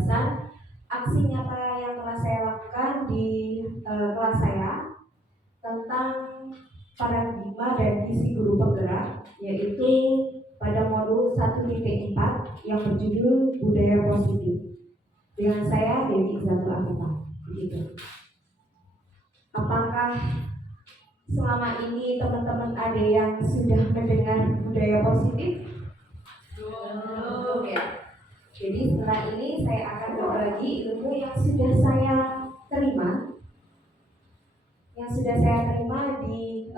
pembahasan aksi nyata yang telah saya lakukan di kelas saya tentang paradigma dan visi guru penggerak, yaitu pada modul 1.4 yang berjudul budaya positif. Dengan saya Dewi Izzatul Afifah. Begitu. Apakah selama ini teman-teman ada yang sudah mendengar budaya positif? Belum ya. Jadi setelah ini saya akan berbagi ilmu yang sudah saya terima, di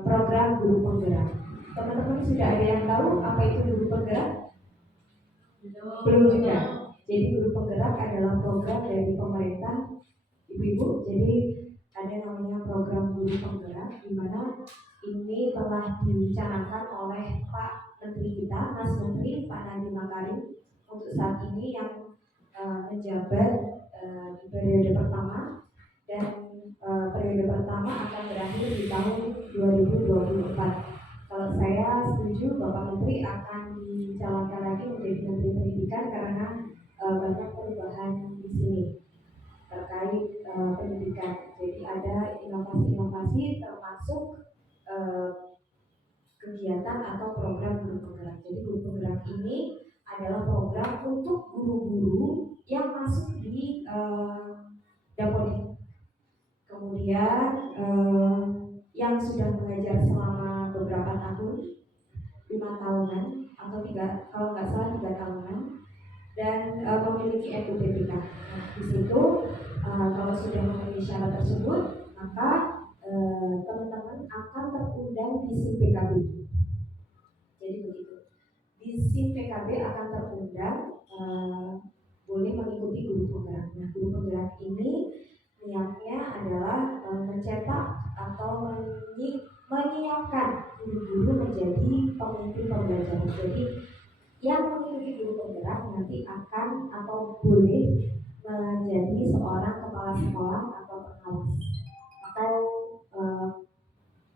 program guru penggerak. Teman-teman sudah ada yang tahu apa itu guru penggerak? Belum juga. Jadi guru penggerak adalah program dari pemerintah, ibu-ibu. Jadi ada namanya program guru penggerak, di mana ini telah dicanangkan oleh Pak Menteri kita, Mas Menteri Pak Nadiem Makarim, untuk saat ini yang menjabat di periode pertama, dan periode pertama akan berakhir di tahun 2024. Kalau saya setuju, Bapak Menteri akan dicalonkan lagi menjadi Menteri Pendidikan karena banyak perubahan di sini terkait pendidikan. Jadi ada inovasi-inovasi termasuk kegiatan atau program guru penggerak. Jadi guru penggerak ini adalah program untuk guru-guru yang masuk di Dapodik. Kemudian yang sudah mengajar selama beberapa tahun, 5 tahunan atau 3, kalau nggak salah 3 tahunan, dan memiliki NUPTK. Nah, di situ kalau sudah memenuhi syarat tersebut, maka teman-teman akan terundang di SIM PKB. Jadi begitu. Di SIM PKB akan terundang, boleh mengikuti guru penggerak. Nah, guru penggerak ini niatnya adalah mencetak atau menyiapkan guru-guru menjadi pemimpin pembelajaran. Jadi yang mengikuti guru penggerak nanti akan atau boleh menjadi seorang kepala sekolah atau pengawas atau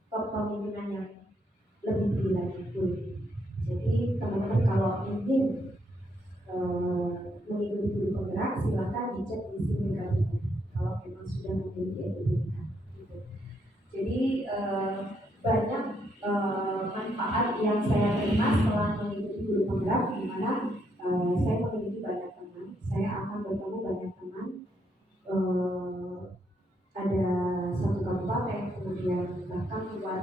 kepemimpinan yang lebih tinggi lagi boleh. Jadi teman-teman kalau ingin mengikuti guru penggerak, silakan dicek di sini kalau memang sudah memiliki NUPTK. Gitu. Jadi banyak manfaat yang saya terima setelah mengikuti guru penggerak, di mana saya memiliki banyak teman. Saya akan bertemu banyak teman. Ada satu kabupaten, kemudian bahkan luar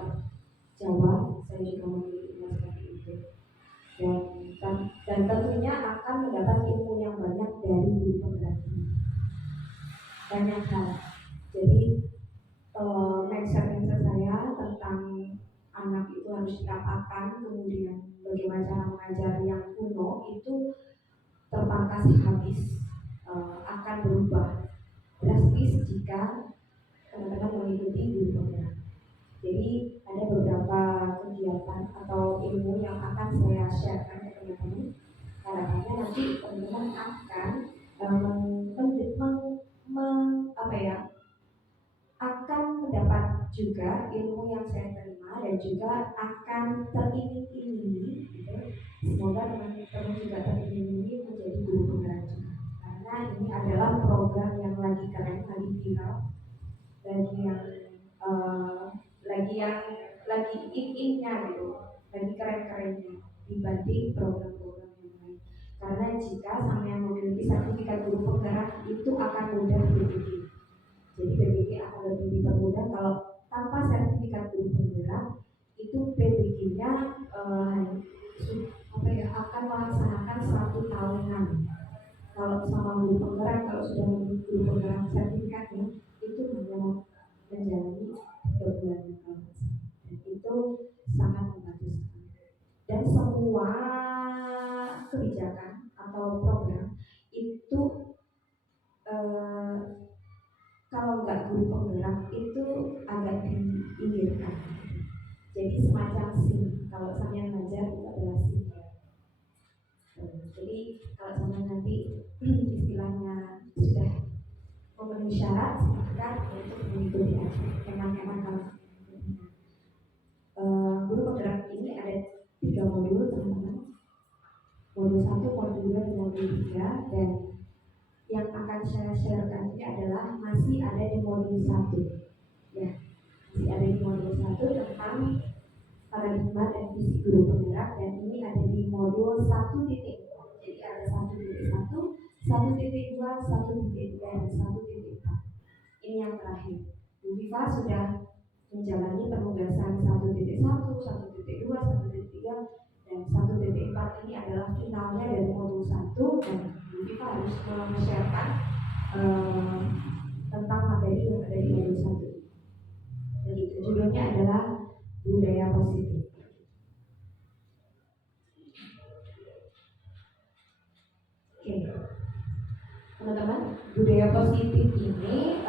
Jawa, saya juga memiliki teman seperti itu. Dan tentunya akan mendapat ilmu yang banyak dari guru penggerak ini. Banyak hal. Jadi mindset saya tentang anak itu harus dirapakan, kemudian bagaimana cara mengajar yang kuno itu terpangkas habis, akan berubah drastis jika teman-teman mengikuti guru penggerak. Jadi ada beberapa kegiatan atau ilmu yang akan saya sharekan ke teman-teman. Harapannya nanti teman-teman akan akan mendapat juga ilmu yang saya terima dan juga akan teriming-imingi, gitu. Semoga teman-teman juga teriming-imingi menjadi guru penggerak juga, karena ini adalah program yang lagi keren, lagi viral, lagi in-innya gitu, lagi keren-kerennya dibanding program-program yang lain. Karena jika sampai memiliki sertifikat guru penggerak itu akan mudah PBG. Jadi PBG akan lebih dipermudah. Kalau tanpa sertifikat guru penggerak itu PBG-nya akan melaksanakan 1 tahunan. Kalau sama guru penggerak, kalau sudah memiliki guru penggerak sertifikatnya itu hanya menjalani 3 bulan dan itu sangat membantu sekali. Dan semua kebijakan atau program itu kalau nggak guru penggerak itu agak dipinggirkan. Jadi semacam SIM, kalau saya ngajar itu adalah SIM. Jadi kalau sama nanti istilahnya sudah memenuhi syarat, silahkan untuk mengikuti hemat-hemat kalau guru penggerak ini ada 3 modul teman-teman. Modul 1, modul 2, dan modul 3, dan yang akan saya sharekan ini adalah masih ada di modul 1 ya, masih ada di modul 1 tentang paradigma dan visi guru penggerak, dan ini ada di modul 1 titik. Jadi ada 1.1, 1.2, 1.3, dan 1.4. Ini yang terakhir. Bu Viva sudah menjalani penugasan 1.1, 1.2, 1.3, dan 1.4 ini adalah finalnya dari modul 1, dan Bu Viva harus men-sharekan tentang materi yang ada di modul 1. Jadi judulnya adalah budaya positif. Oke, teman-teman, budaya positif ini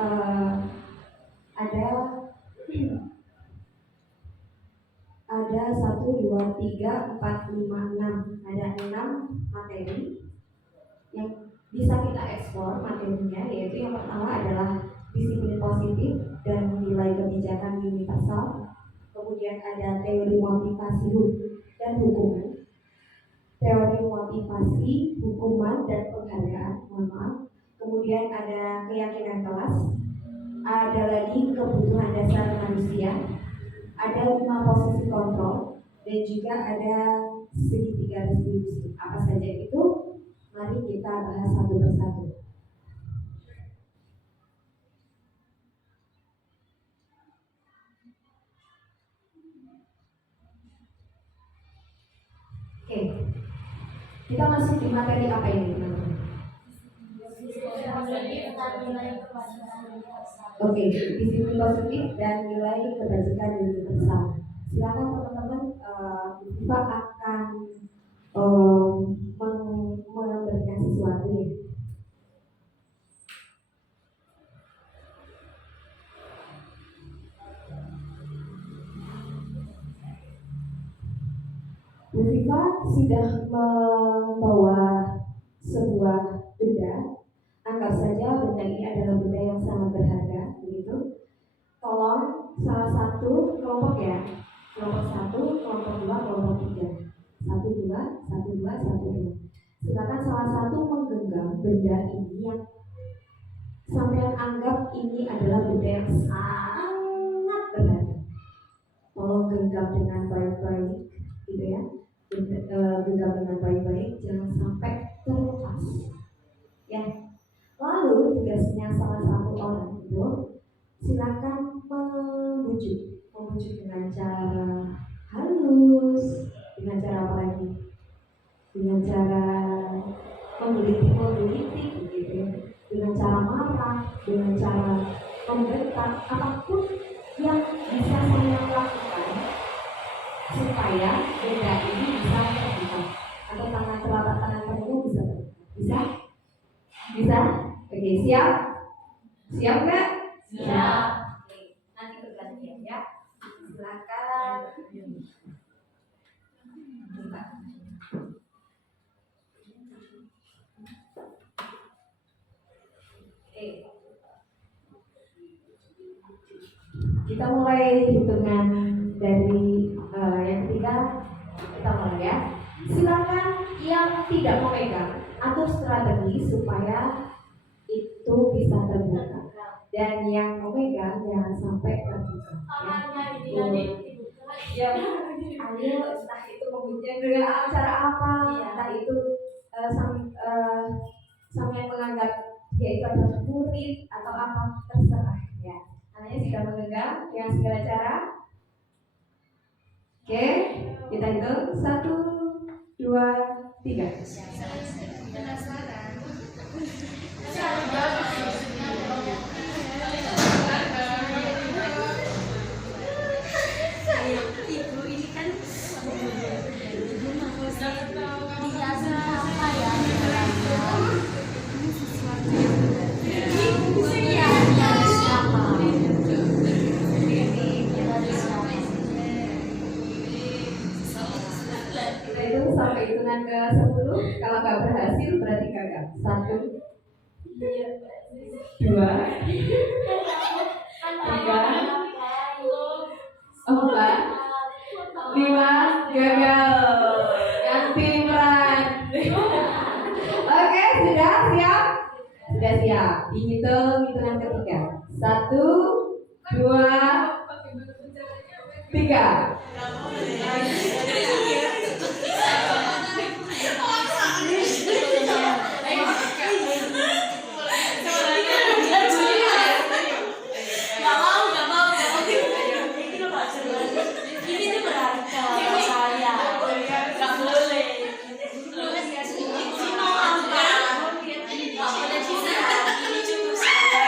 ada 1, 2, 3, 4, 5, 6. Ada 6 materi yang bisa kita eksplor materinya, yaitu yang pertama adalah disiplin positif dan nilai kebijakan universal. Kemudian ada teori motivasi dan hukuman, teori motivasi, hukuman, dan penghargaan. Kemudian ada keyakinan kelas, ada lagi kebutuhan dasar manusia, ada 5 posisi kontrol, dan juga ada segitiga restitusi. Apa saja itu? Mari kita bahas satu persatu. Oke, kita masuk di materi apa ini, teman-teman? Oke, disiplin positif dan nilai kebajikan universal. Silakan teman-teman, kita akan memberikan sesuatu ya. Bu Viva sudah membawa sebuah benda. Anggap saja benda ini adalah benda yang sangat berharga, begitu. Tolong salah satu kelompok ya, kelompok 1, kelompok 2, kelompok 3. 1, 2, 1, 2, 1, 2. Silakan salah satu menggenggam benda ini yang sampean anggap ini adalah benda yang sangat berharga. Tolong genggam dengan baik-baik, gitu ya. Genggam dengan baik-baik, jangan sampai terlepas. Ya. Lalu tugasnya salah satu orang itu silakan membujuk dengan cara halus, dengan cara apa lagi? Dengan cara menggelitik gitu ya. Dengan cara marah, dengan cara membentak, apapun yang bisa saya lakukan supaya benda ini bisa terbuka, atau tangan telapak tangan kamu bisa terbuka. Bisa? Bisa? Oke, siap? Siap nggak? Siap. Oke, nanti bergantian ya. Silakan. Oke. Kita mulai hitungan dari yang ketiga. Kita mulai ya. Silakan yang tidak memegang atur strategi supaya itu bisa terbuka, dan yang memegang jangan sampai terbuka. Ya, ayo entah itu membuktikan dengan cara apa, entah itu sampai menganggap dia itu adalah murid atau apa, terserah ya. Hanya sudah memegang dengan segala cara. Oke, kita hitung 1, 2, 3. Ibu ini kan ibu mau biasa apa ya? Ini sesuatu Itu sampai hitungan ke 10. Kalau nggak berhasil berarti gagal. 1, 2, 3, 4, 5, gagal. Ganti peran. Oke, sudah siap? Sudah siap? Dihitung hitungan ketiga. 1, 2, 3. Ini tuh berharga kalau saya. Gak boleh. Ini mau apa? Gak boleh bisa. Ini cukup saya.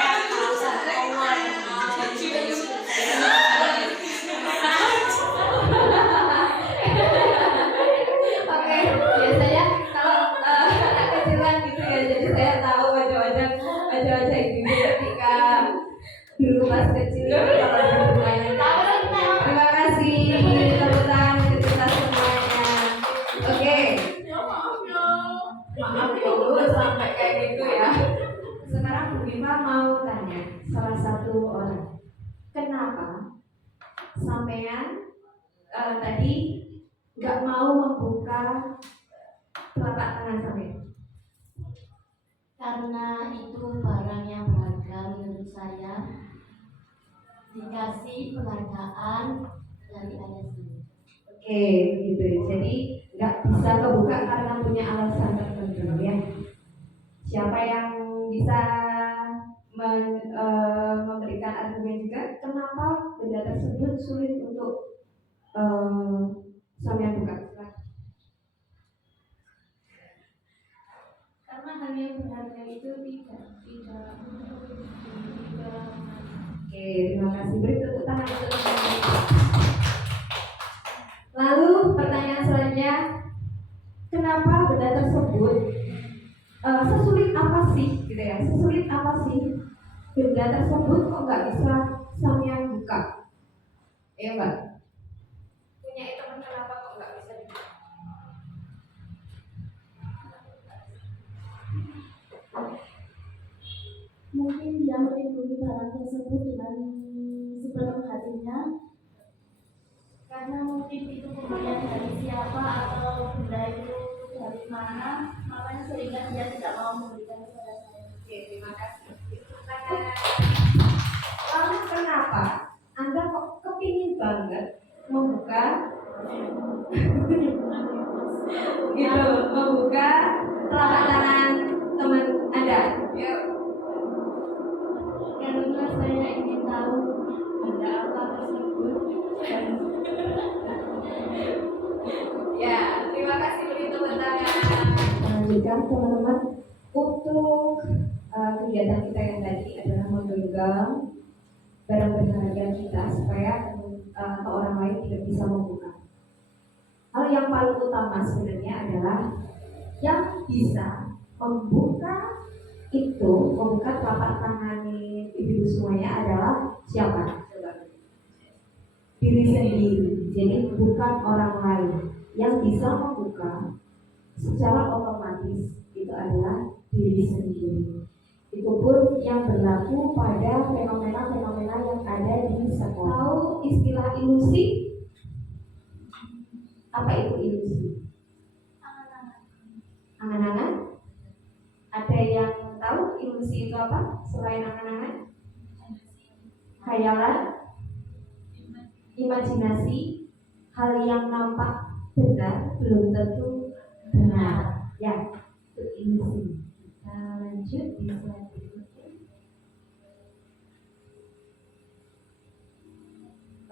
Oke, biasanya kalau anak kecilan gitu ya, jadi saya tahu wajah-wajah ibu ketika dulu pas kecil kalau ada bermain. Terima kasih tepuk tangan untuk kita semuanya. Oke, maaf dulu sampai kayak gitu ya. Sekarang Bu Bima mau tanya salah satu orang, kenapa sampean tadi nggak mau membuka telapak tangan sampean? Karena itu barang yang berharga menurut saya. Dikasih penghargaan dari ayah sendiri. Oke, gitu. Jadi nggak bisa kebuka karena punya alasan tertentu ya. Siapa yang bisa memberikan argumen juga kenapa benda tersebut sulit untuk sampean buka? Karena hal yang berharga itu tidak. Oke, terima kasih. Beri tepuk tangan untuk teman-teman. Lalu pertanyaan selanjutnya, kenapa benda tersebut sesulit apa sih, gitu ya? Sesulit apa sih benda tersebut kok nggak bisa sampean buka? Ya Mbak, punya teman kenapa kok nggak bisa dibuka? Mungkin dia melindungi barang tersebut dengan sepenuh hatinya, karena mungkin itu pemberian dari siapa atau benda itu dari mana, makanya sehingga dia tidak mau memberikan kepada saya. Oke, terima kasih. Lalu kenapa Anda kok kepingin banget membuka gitu, membuka telapak tangan teman Anda? Yuk. Karena saya ingin tahu benda apa tersebut. Ya, terima kasih begitu bertangan. Lanjutkan teman-teman untuk kegiatan kita yang tadi adalah menggenggam barang berharga kita supaya orang lain tidak bisa membuka. Hal yang paling utama sebenarnya adalah yang bisa membuka itu, membuka telapak tangan ibu semuanya adalah siapa? Coba. Diri sendiri. Jadi bukan orang lain. Yang bisa membuka secara otomatis itu adalah diri sendiri. Itu pun yang berlaku pada fenomena-fenomena yang ada di sekolah. Tahu istilah ilusi? Apa itu ilusi? Angan-angan? Ada yang tahu ilusi itu apa selain angan-angan? Khayalan? Imajinasi? Hal yang nampak benar belum tentu benar. Ya, itu ilusi. Kita lanjut di slide berikutnya.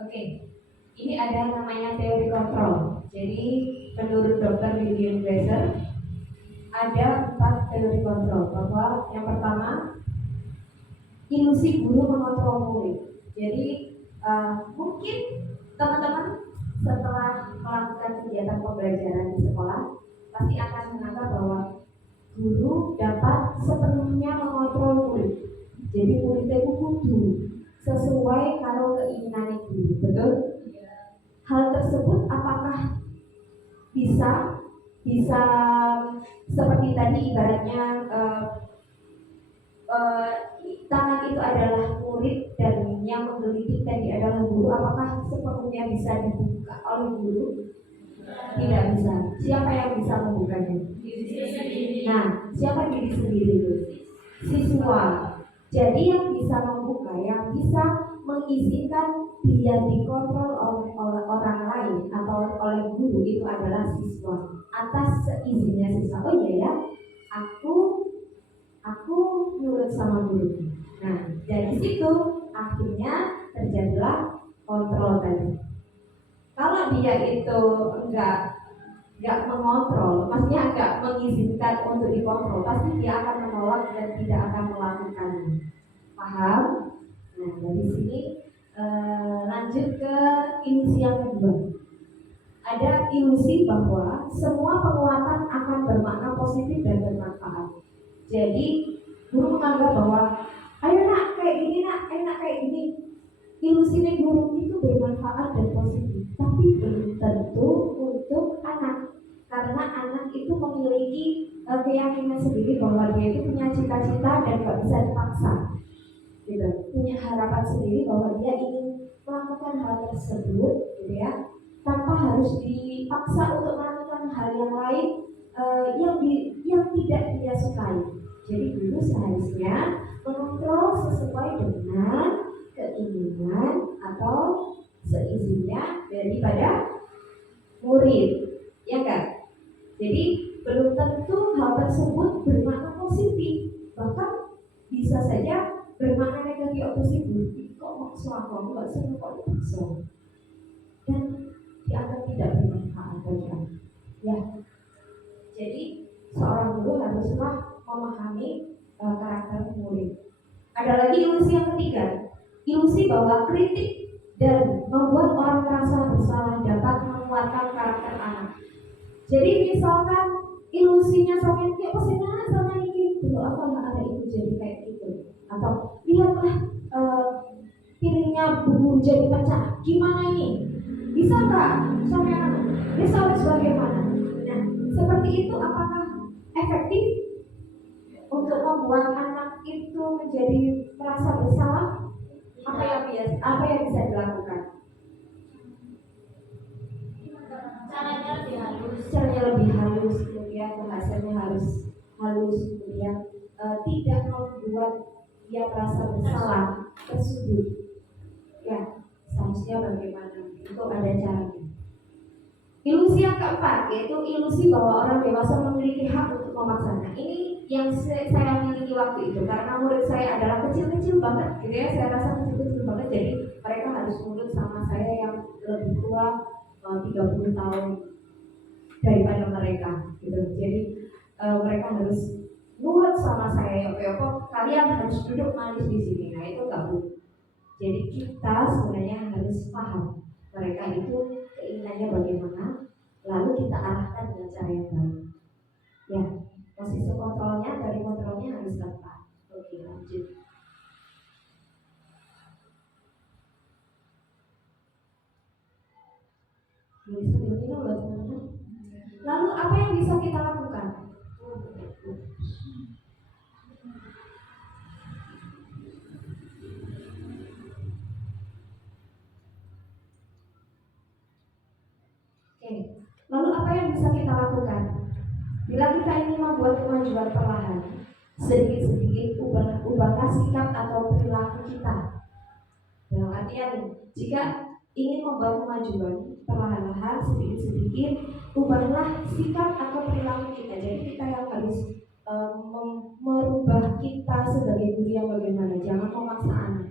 Oke, ini ada namanya teori kontrol. Jadi menurut Dr. William Glaser ada 4 teori kontrol. Bahwa yang pertama, ilusi guru mengontrol murid. Jadi mungkin teman-teman setelah melakukan kegiatan pembelajaran di sekolah pasti akan menganggap bahwa guru dapat sepenuhnya mengontrol murid. Jadi muridnya itu kudu sesuai kalau keinginan guru, betul? Hal tersebut apakah bisa seperti tadi ibaratnya tangan itu adalah murid dan yang menggelitik tadi adalah guru, apakah sepenuhnya bisa dibuka oleh guru? Tidak bisa. Siapa yang bisa membukanya? Nah, siapa diri sendiri itu? Si siswa. Jadi yang bisa membuka, yang bisa mengizinkan dia dikontrol oleh orang lain atau oleh guru itu adalah siswa atas seizinnya siswa. Oh iya ya, aku nurut sama guru. Nah dari situ akhirnya terjadilah kontrol tadi. Kalau dia itu enggak mengontrol, maksudnya enggak mengizinkan untuk dikontrol, pasti dia akan menolak dan tidak akan melakukannya. Paham? Nah dari sini lanjut ke ilusi yang kedua. Ada ilusi bahwa semua penguatan akan bermakna positif dan bermanfaat. Jadi guru menganggap bahwa ayo nak kayak gini nak, ayo nak kayak gini. Ilusi guru itu bermanfaat dan positif, tapi belum tentu untuk anak, karena anak itu memiliki keyakinan sendiri bahwa dia itu punya cita-cita dan gak bisa dipaksa, gitu. Punya harapan sendiri bahwa dia ingin melakukan hal tersebut, gitu ya, tanpa harus dipaksa untuk melakukan hal yang lain yang tidak dia sukai. Jadi guru seharusnya mengontrol sesuai dengan keinginan atau seizinnya daripada murid, ya kan? Jadi belum tentu hal tersebut bermakna positif, bahkan bisa saja bermakna negatif atau positif. Kok maksud aku nggak senang kok dipaksa dan dianggap tidak bermanfaat bagi anak. Ya, jadi seorang guru haruslah memahami karakter murid. Ada lagi ilusi yang ketiga, ilusi bahwa kritik dan membuat orang merasa bersalah dapat menguatkan karakter anak. Jadi misalkan ilusinya sama kayak pesenangan sama ini, dulu apa nggak ada itu jadi kayak gitu, atau lihatlah piringnya bubur jadi pecah, gimana ini? Bisa nggak sama anak? Bisa harus bagaimana? Nah seperti itu apakah efektif untuk membuat anak itu menjadi merasa bersalah? Apa yang bisa dilakukan? Caranya lebih halus, kemudian bahasanya harus halus, kemudian tidak membuat dia merasa bersalah tersebut. Ya, seharusnya bagaimana? Itu ada caranya. Ilusi yang keempat yaitu ilusi bahwa orang dewasa memiliki hak untuk memaksa. Nah, ini yang saya miliki waktu itu karena murid saya adalah kecil-kecil banget, gitu ya. Saya rasa kecil-kecil banget, jadi mereka harus nurut sama saya yang lebih tua 30 tahun daripada mereka, gitu. Jadi mereka harus nurut sama saya. Kok kalian harus duduk manis di sini. Nah itu nggak boleh. Jadi kita sebenarnya harus paham mereka itu keinginannya bagaimana, lalu kita arahkan dengan cara yang baik. Ya, posisi kontrolnya dari kontrolnya harus tepat. Oke, lanjut. Lalu apa yang bisa kita lakukan? Lalu apa yang bisa kita lakukan? Bila kita ingin membuat kemajuan perlahan, sedikit-sedikit ubahlah sikap atau perilaku kita. Dalam artian, jika ingin membuat kemajuan perlahan-lahan, sedikit-sedikit ubahlah sikap atau perilaku kita. Jadi kita yang harus merubah kita sebagai guru yang bagaimana, jangan memaksa anak.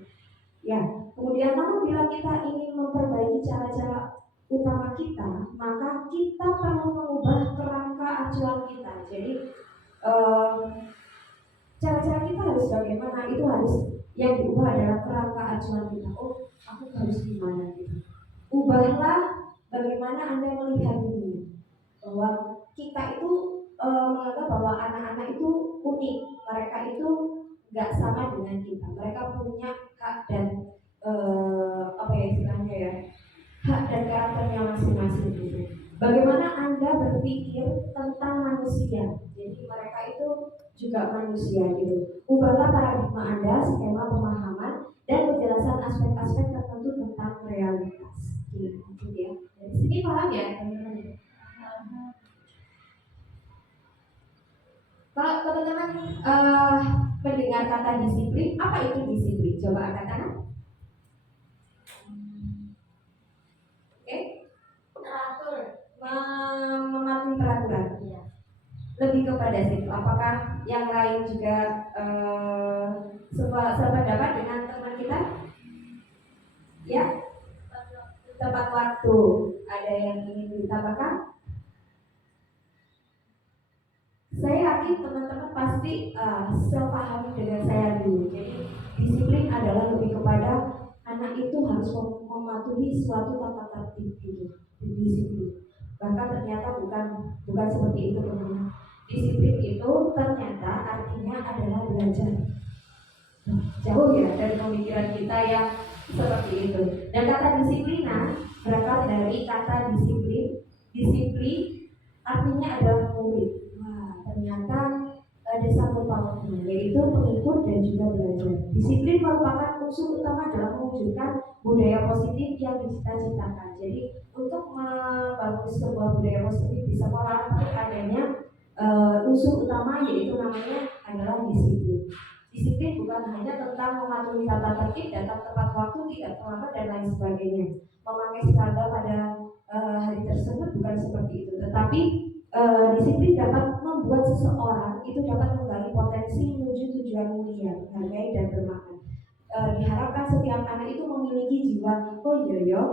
Ya, kemudian namun bila kita ingin memperbaiki cara-cara utama kita, maka kita perlu mengubah kerangka acuan kita. Jadi cara-cara kita harus bagaimana, itu harus yang diubah adalah kerangka acuan kita. Oh, aku harus gimana gitu. Ubahlah bagaimana Anda melihat dunia, bahwa kita itu menganggap bahwa anak-anak itu unik, mereka itu nggak sama dengan kita, mereka punya hak dan apa ya istilahnya ya, hak dan karakternya masing-masing gitu. Bagaimana Anda berpikir tentang manusia? Jadi mereka itu juga manusia gitu. Ubahlah paradigma Anda, skema pemahaman dan penjelasan aspek-aspek tertentu tentang realitas. Gitu ya. Dari sini paham ya teman-teman? Kalau teman-teman mendengar dengan kata disiplin. Apa itu disiplin? Coba angkat tangan. Oke, Teratur. mematuhi peraturan. Iya. Lebih kepada situ. Apakah yang lain juga sependapat dengan teman kita? Ya, tepat waktu. Ada yang ingin ditambahkan? Saya yakin teman-teman pasti sepahami dengan saya dulu. Jadi disiplin adalah lebih kepada anak itu harus mematuhi suatu tata tertib gitu. Disiplin. Bahkan ternyata bukan seperti itu teman-teman. Disiplin itu ternyata artinya adalah belajar. Jauh ya dari pemikiran kita yang seperti itu. Dan kata disiplina berasal dari kata disiplin. Disiplin artinya adalah murid. Wah, ternyata ada satu pautnya, yaitu pengikut dan juga belajar. Disiplin merupakan unsur utama dalam mewujudkan budaya positif yang dicita-citakan. Jadi untuk membangun sebuah budaya positif di sekolah adanya unsur utama yaitu namanya adalah disiplin. Disiplin bukan hanya tentang mematuhi tata tertib, datang tepat waktu, tidak terlambat dan lain sebagainya. Memakai seragam pada hari tersebut bukan seperti itu, tetapi disiplin dapat membuat seseorang itu dapat menggali potensi menuju tujuan mulia, menghargai dan bermakna. Diharapkan setiap anak itu memiliki jiwa, oh iya,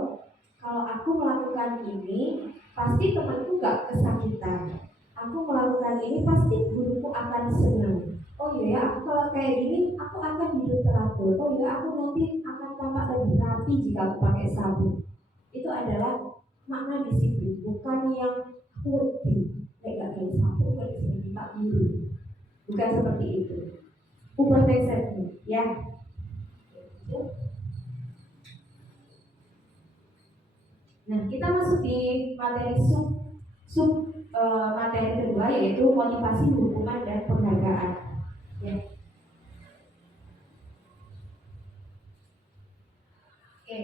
kalau aku melakukan ini pasti temanku gak kesakitan. Aku melakukan ini pasti guruku akan senang. Oh iya, aku kalau kayak gini aku akan hidup teratur. Oh iya, aku nanti akan tampak lebih rapi jika aku pakai sabun. Itu adalah makna disiplin, bukan yang putih, kayak gak sabun, kayak sendiri Pak Guru. Bukan seperti itu. Ubah mindsetnya, ya. Nah, kita masuk di materi materi kedua yaitu motivasi, hukuman dan penghargaan. Ya. Oke.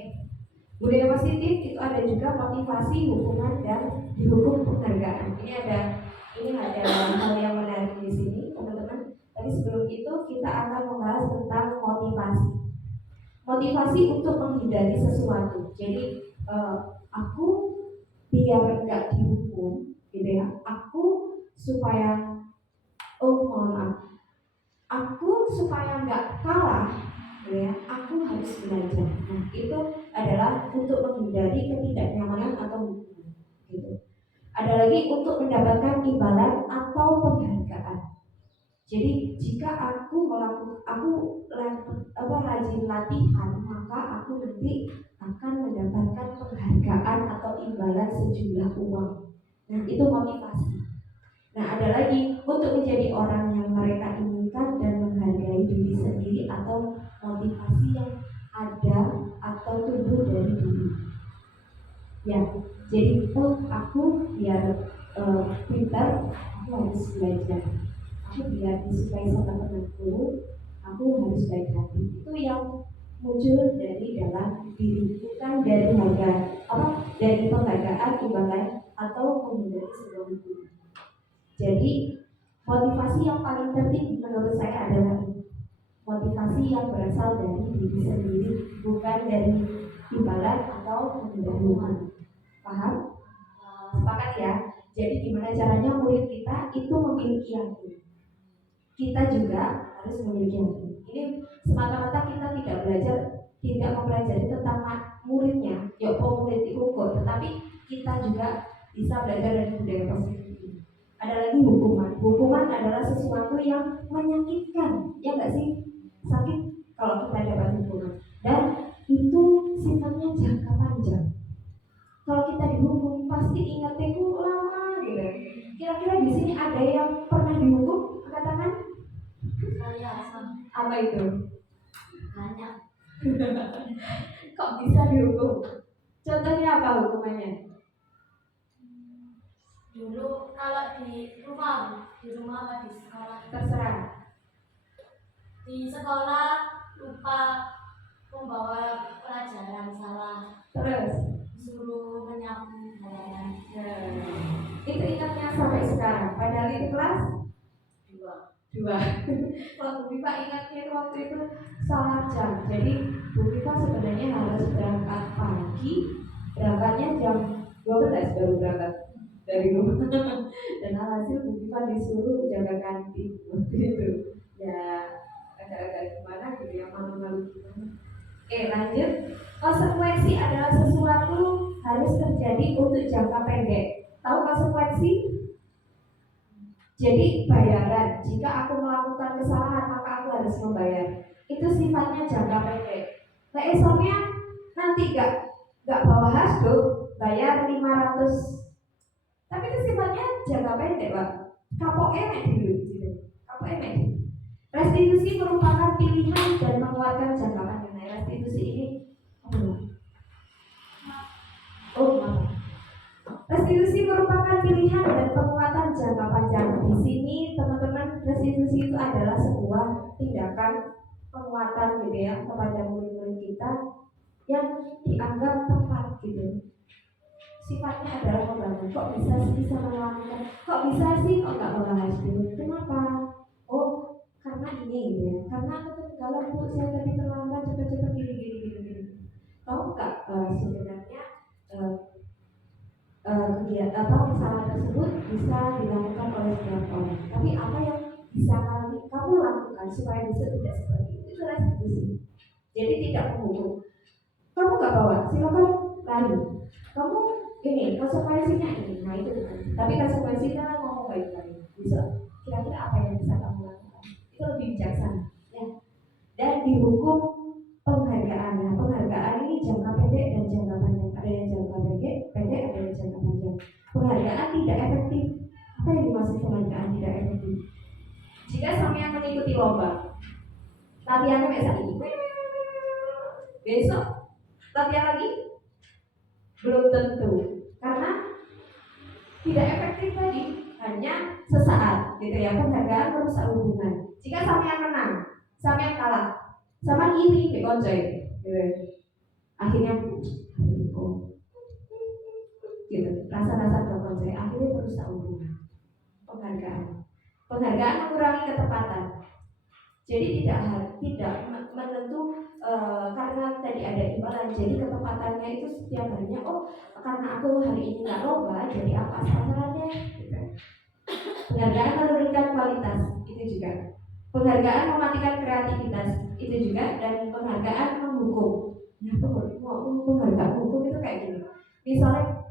Budaya positif itu ada juga motivasi, hukuman dan dihukum penghargaan. Ini ada hal yang menarik di sini, teman-teman. Tapi sebelum itu kita akan membahas tentang motivasi. Motivasi untuk menghindari sesuatu. Jadi aku biar nggak dihukum, gitu ya. Aku supaya aku supaya nggak kalah, gitu ya. Aku harus belajar. Nah, itu adalah untuk menghindari ketidaknyamanan atau hukuman, gitu. Ada lagi untuk mendapatkan imbalan atau penghargaan. Jadi jika aku rajin latihan, maka aku nanti akan mendapatkan penghargaan atau imbalan sejumlah uang. Nah, itu motivasi. Nah, ada lagi untuk menjadi orang yang mereka inginkan dan menghargai diri sendiri atau motivasi yang ada atau tumbuh dari diri. Ya, jadi aku biar pintar, aku harus belajar. Aku biar disukai sama temanku, aku harus baik hati. Itu yang muncul dari dalam diri, bukan dari dari penghargaan, imbalan atau menghindari sebuah hukuman. Jadi motivasi yang paling penting menurut saya adalah motivasi yang berasal dari diri sendiri, bukan dari imbalan atau menghindari hukuman. Paham? Sepakat ya? Jadi gimana caranya murid kita itu memiliki yakin? Kita juga harus memiliki yakin. Ini semata-mata kita tidak mempelajari tentang muridnya, murid diukur, tetapi kita juga bisa belajar dari budaya positif. Ada lagi hukuman. Hukuman adalah sesuatu yang menyakitkan, ya nggak sih? Sakit kalau kita dapat hukuman. Dan itu sifatnya jangka panjang. Kalau kita dihukum pasti ingatnya lama gitu. Kira-kira di sini ada yang pernah dihukum? Angkat tangan. Saya Apa itu? banyak. Kok bisa dihukum? Contohnya apa hukumannya? Dulu kalau di rumah apa di sekolah? Terserah. Di sekolah lupa membawa pelajaran salah. Terus Suruh menyapu halaman. itu ingatnya sampai sekarang. Padahal itu kelas 2. 2. Kalau Bu Viva ingatnya waktu itu salah jam. Jadi Bu Viva sebenarnya harus berangkat pagi, berangkatnya jam 12 baru berangkat dari rumah. Dan alhasil Bu Viva disuruh jaga kantin waktu itu. Ya agak-agak gimana gitu ya, malu-malu gimana. Oke, lanjut. Konsekuensi adalah sesuatu harus terjadi untuk jangka pendek. Tahu konsekuensi? Jadi bayaran. Jika aku melakukan kesalahan maka aku harus membayar. Itu sifatnya jangka pendek. Nah, esoknya nanti gak bawa hasdo, bayar 500. Tapi itu sifatnya jangka pendek, Pak. Kapok emek dulu gitu. Kapok emek. Restitusi merupakan pilihan dan menguatkan jangka panjang. Nah, restitusi ini maaf. Restitusi merupakan pilihan dan penguatan jangka panjang. Di sini teman-teman, restitusi itu adalah sebuah tindakan penguatan gitu ya kepada murid-murid kita yang dianggap tepat gitu. Sifatnya adalah membangun. Kok bisa melakukan? Kok bisa sih? Kok nggak membahas dulu? Kenapa? Oh, karena ini gitu ya. Karena aku ketinggalan Bu, saya tadi terlambat, cepat-cepat gini. Tahu nggak sebenarnya kegiatan atau kesalahan tersebut bisa dilakukan oleh setiap orang. Tapi apa yang bisa kamu lakukan supaya bisa tidak seperti itu? Itu restitusi. Jadi tidak menghukum. Kamu nggak bawa, silakan lari. Kamu ini konsekuensinya ini, nah itu bukan. Tapi konsekuensinya ngomong baik-baik. Bisa kira-kira apa yang bisa kamu lakukan? Itu lebih bijaksana, ya. Dan dihukum penghargaan. Nah, penghargaan ini jangka pendek dan jangka panjang. Ada yang jangka pendek, ada yang jangka panjang. Penghargaan tidak efektif. Apa yang dimaksud penghargaan tidak efektif? Jika sampean mengikuti lomba, latihannya kayak tadi, besok latihan lagi belum tentu, karena tidak efektif tadi, hanya sesaat, gitu ya. Penghargaan merusak hubungan. Jika sampean menang, sampean kalah, sama iri di koncoy, gitu. Akhirnya gitu, rasa-rasa terkoncoy, akhirnya merusak hubungan. Penghargaan mengurangi ketepatan. Jadi tidak menentu karena tadi ada imbalan, jadi ketepatannya itu setiap harinya. Oh, karena aku hari ini nggak lomba, jadi apa sasarannya? Gitu. Penghargaan menurunkan kualitas, itu juga. Penghargaan mematikan kreativitas, itu juga. Dan penghargaan menghukum. Nah, penghargaan hukum itu kayak gini. Misalnya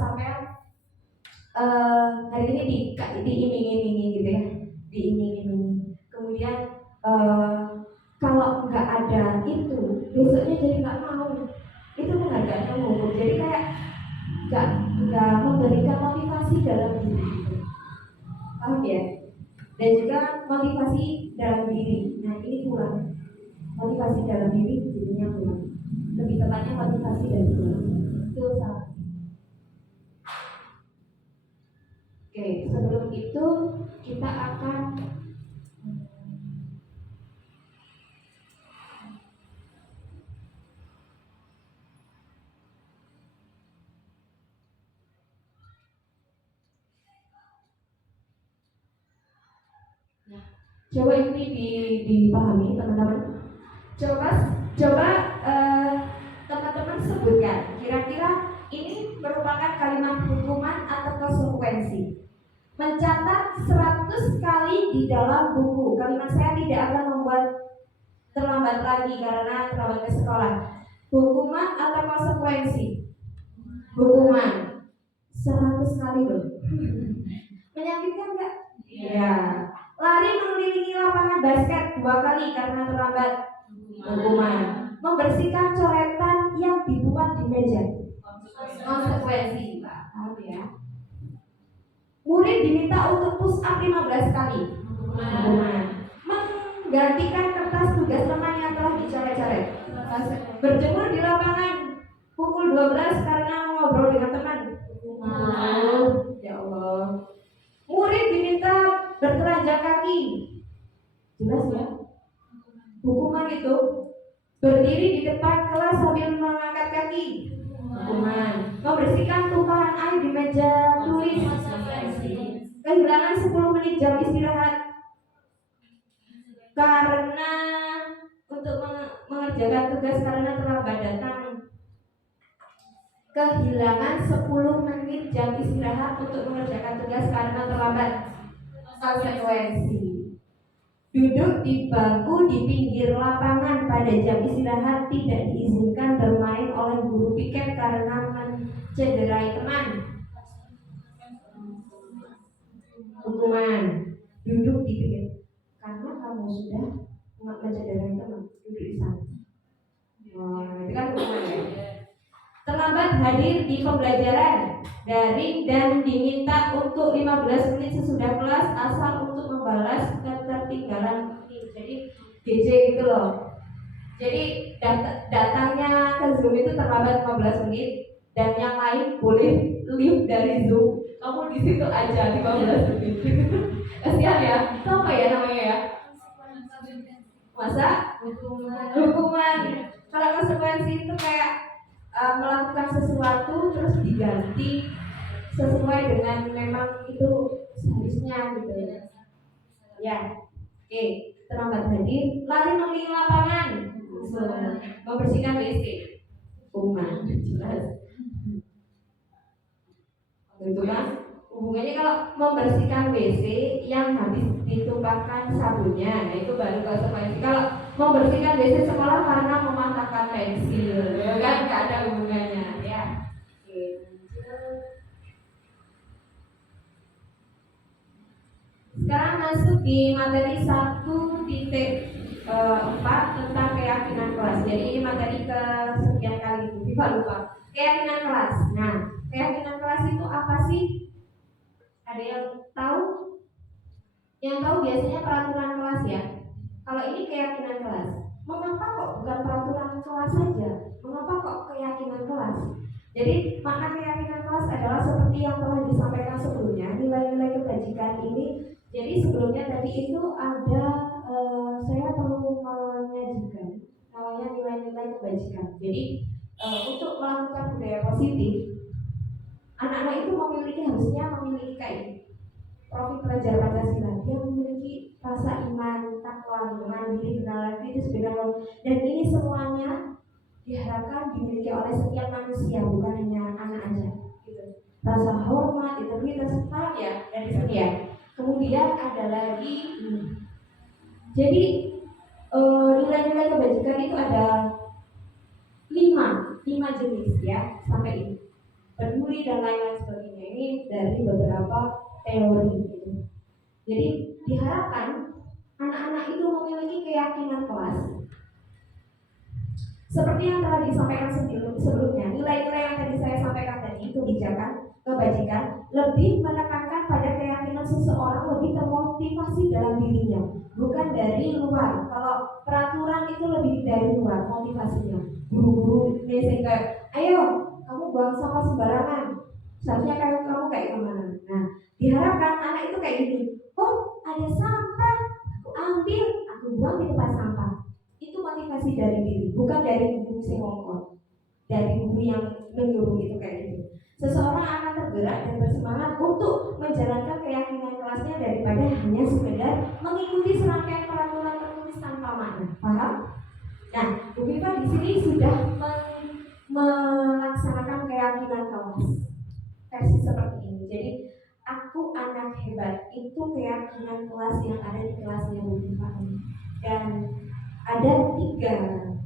sampai hari ini diiming-imingi gitu ya, diiming-imingi. Kemudian kalau nggak ada itu, besoknya jadi nggak mau. Itu penghargaan menghukum. Jadi kayak nggak memberikan motivasi dalam diri. Paham ya? Dan juga motivasi dalam diri. Nah, ini kurang. Motivasi dalam diri jadinya kurang. Lebih tepatnya motivasi dari kurang. Itu salah. Oke, sebelum itu kita akan coba ini dipahami teman-teman. Coba teman-teman sebutkan kira-kira ini merupakan kalimat hukuman atau konsekuensi. Mencatat 100 kali di dalam buku. Kalimat saya tidak akan membuat terlambat lagi karena terlambat ke sekolah. Hukuman atau konsekuensi? Hukuman. 100 kali loh. Menyakitkan nggak? Iya. Lari mengelilingi lapangan basket 2 kali karena terlambat. Hukuman. Membersihkan coretan yang dibuat di meja. Konsekuensi, Pak. Paham ya? Murid diminta untuk push up 15 kali. Hukuman. Menggantikan kertas tugas teman yang telah dicoret-coret. Berjemur di lapangan pukul 12 karena ngobrol dengan teman. Ya Allah. Murid diminta bertelanjang kaki. Jelas ya? Hukuman itu berdiri di depan kelas sambil mengangkat kaki. Hukuman. Membersihkan tumpahan air di meja tulis. Kehilangan 10 menit jam istirahat. karena untuk mengerjakan tugas karena terlambat datang, kehilangan 10 menit jam istirahat untuk mengerjakan tugas karena terlambat. Konsekuensi: duduk di bangku di pinggir lapangan pada jam istirahat tidak diizinkan bermain oleh guru piket karena mencederai teman. Hukuman: duduk di pinggir karena kamu sudah mencederai teman, duduk di sana. Itu kan hukuman ya. Terlambat hadir di pembelajaran daring dan diminta untuk 15 menit sesudah kelas asal untuk membalas ketertinggalan. Jadi GJ gitu loh. Jadi datangnya ke Zoom itu terlambat 15 menit dan yang lain boleh leave dari Zoom. Kamu di situ aja 15 menit. Kasihan ya. Itu apa ya namanya ya? Masa? Hukuman. Kalau konsekuensi itu kayak melakukan sesuatu terus diganti sesuai dengan memang itu seharusnya gitu ya. Oke, terlambat hadir, lari mengelilingi lapangan, membersihkan WC, hukuman jelas. Itu kan hubungannya kalau membersihkan WC yang habis ditumpahkan sabunnya, nah itu baru konsekuensi. Kalau membersihkan WC sekolah karena mematahkan pensil, ya kan nggak ada hubungannya ya. Oke. Sekarang masuk di materi 1.4 tentang keyakinan kelas. Jadi ini materi kesekian kali itu, lupa keyakinan kelas. Nah, keyakinan kelas itu apa sih? Ada yang tahu? Yang tahu biasanya peraturan kelas ya. Kalau ini keyakinan kelas, mengapa kok bukan peraturan kelas saja? Mengapa kok keyakinan kelas? Jadi makna keyakinan kelas adalah seperti yang telah disampaikan sebelumnya, nilai-nilai kebajikan ini. Jadi sebelumnya tadi itu ada saya perlu menyajikan namanya nilai-nilai kebajikan. Jadi untuk melakukan budaya positif, anak-anak itu harusnya memiliki kayak profil pelajar Pancasila. Dia memiliki rasa iman, takwa, mandiri, kenalan kritis, dan ini semuanya diharapkan dimiliki oleh setiap manusia, bukan hanya anak aja. Gitu. Rasa hormat, integritas, ya dari sini ya. Kemudian ada lagi, jadi nilai-nilai kebajikan itu ada 5 jenis ya sampai ini. Peduli dan lain-lain sebagainya, ini dari beberapa teori gitu. Jadi diharapkan anak-anak itu memiliki keyakinan kelas seperti yang telah disampaikan sebelumnya. Nilai-nilai yang tadi saya sampaikan tadi, kebijakan, kebajikan, lebih menekankan pada keyakinan seseorang lebih termotivasi dalam dirinya, bukan dari luar. Kalau peraturan itu lebih dari luar motivasinya. Guru-guru biasanya ayo kamu buang sampah sembarangan, seharusnya kamu kayak gimana? Nah, diharapkan anak itu kayak gini. Oh, ada sampah, aku ambil, aku buang di tempat sampah. Itu motivasi dari diri, bukan dari guru semongkol, dari guru yang menyuruh itu kayak gitu. Seseorang akan tergerak dan bersemangat untuk menjalankan keyakinan kelasnya daripada hanya sekedar mengikuti serangkaian peraturan tertulis tanpa makna. Paham? Nah, Bu Viva di sini sudah melaksanakan keyakinan kelas versi seperti ini. Jadi aku anak hebat itu keyakinan kelas yang ada di kelasnya Bu Viva ini. Dan ada 3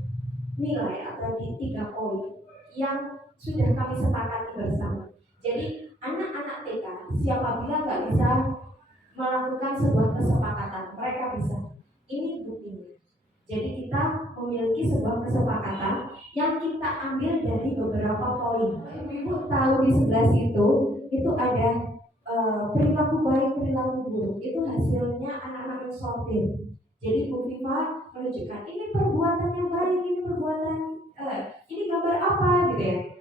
nilai atau 3 poin yang sudah kami sepakati bersama. Jadi anak-anak TK siapa bilang nggak bisa melakukan sebuah kesepakatan, mereka bisa. Ini buktinya. Jadi kita memiliki sebuah kesepakatan yang kita ambil dari beberapa poin. Ibu tahu di sebelah situ itu ada perilaku baik, perilaku buruk. Itu hasilnya anak-anak mensortir. Jadi Bu Viva menunjukkan ini perbuatan yang baik, ini perbuatan ini gambar apa gitu ya.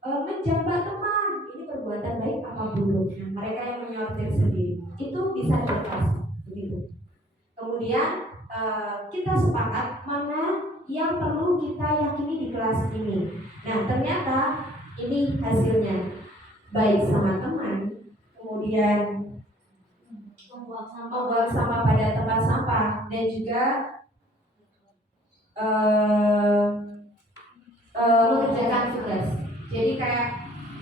Menjabat teman, ini perbuatan baik apa buruk. Nah, mereka yang menyortir sendiri itu bisa dilepas begitu. Kemudian kita sepakat mana yang perlu kita yakini di kelas ini. Nah, ternyata ini hasilnya baik sama teman, kemudian membuang membuang sampah pada tempat sampah dan juga mengerjakan tugas. Jadi kayak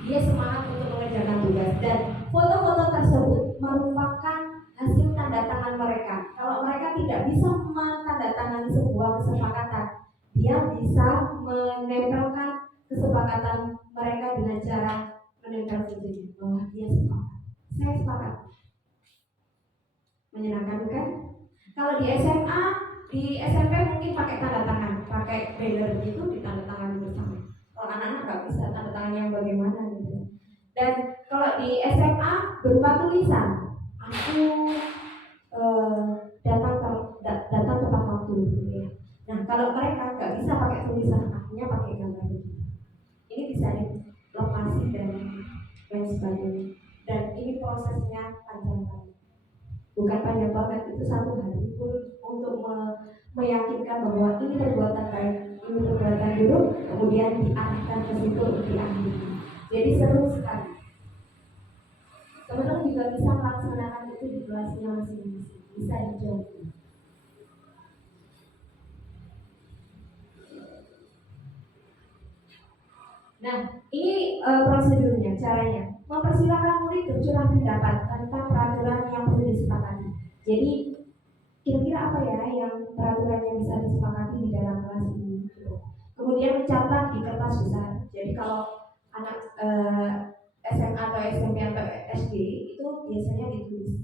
dia semangat untuk mengerjakan tugas dan foto-foto tersebut merupakan hasil tanda tangan mereka. Kalau mereka tidak bisa menandatangani sebuah kesepakatan, dia bisa menempelkan kesepakatan mereka dengan cara menempel fotonya bahwa dia sepakat. Saya sepakat. Menyenangkan kan? Kalau di SMA, di SMP mungkin pakai tanda tangan, pakai banner gitu ditandatangani bersama. Kalau anak-anak nggak bisa tanda tangan yang bagaimana gitu. Dan kalau di SMA berupa tulisan, aku datang tepat waktu gitu ya. Nah kalau mereka nggak bisa pakai tulisan, akhirnya pakai gambar gitu. Ini bisa dilokasi dan lain sebagainya. Dan ini prosesnya panjang banget. Bukan panjang banget, itu 1 hari pun untuk meyakinkan bahwa ini perbuatan baik, ini perbuatan buruk, kemudian diarahkan ke situ untuk diakhiri. Jadi seru sekali. Teman-teman juga bisa melaksanakan itu di kelasnya masing-masing, bisa dicoba. Nah, ini prosedurnya, caranya. Mempersilahkan murid bercurah pendapat tentang peraturan yang perlu disepakati. Jadi, kira-kira apa ya yang peraturan yang bisa disepakati di dalam kelas ini? Gitu. Kemudian mencatat di kertas besar. Jadi kalau anak SMA atau SMP atau SD itu biasanya ditulis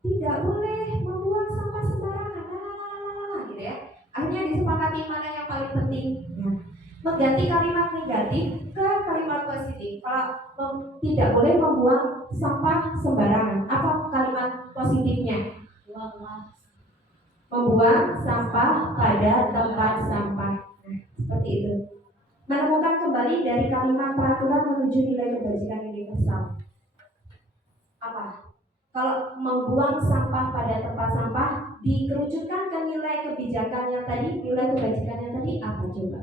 tidak boleh membuang sampah sembarangan, gitu ya. Akhirnya disepakati mana yang paling penting. Nah, mengganti kalimat negatif ke kalimat positif. Kalau tidak boleh membuang sampah sembarangan, apa kalimat positifnya? Membuang sampah pada tempat sampah. Nah, seperti itu. Menemukan kembali dari kalimat peraturan menuju nilai kebajikan universal. Apa? Kalau membuang sampah pada tempat sampah dikerucutkan ke nilai kebijakan yang tadi, nilai kebajikan yang tadi apa coba?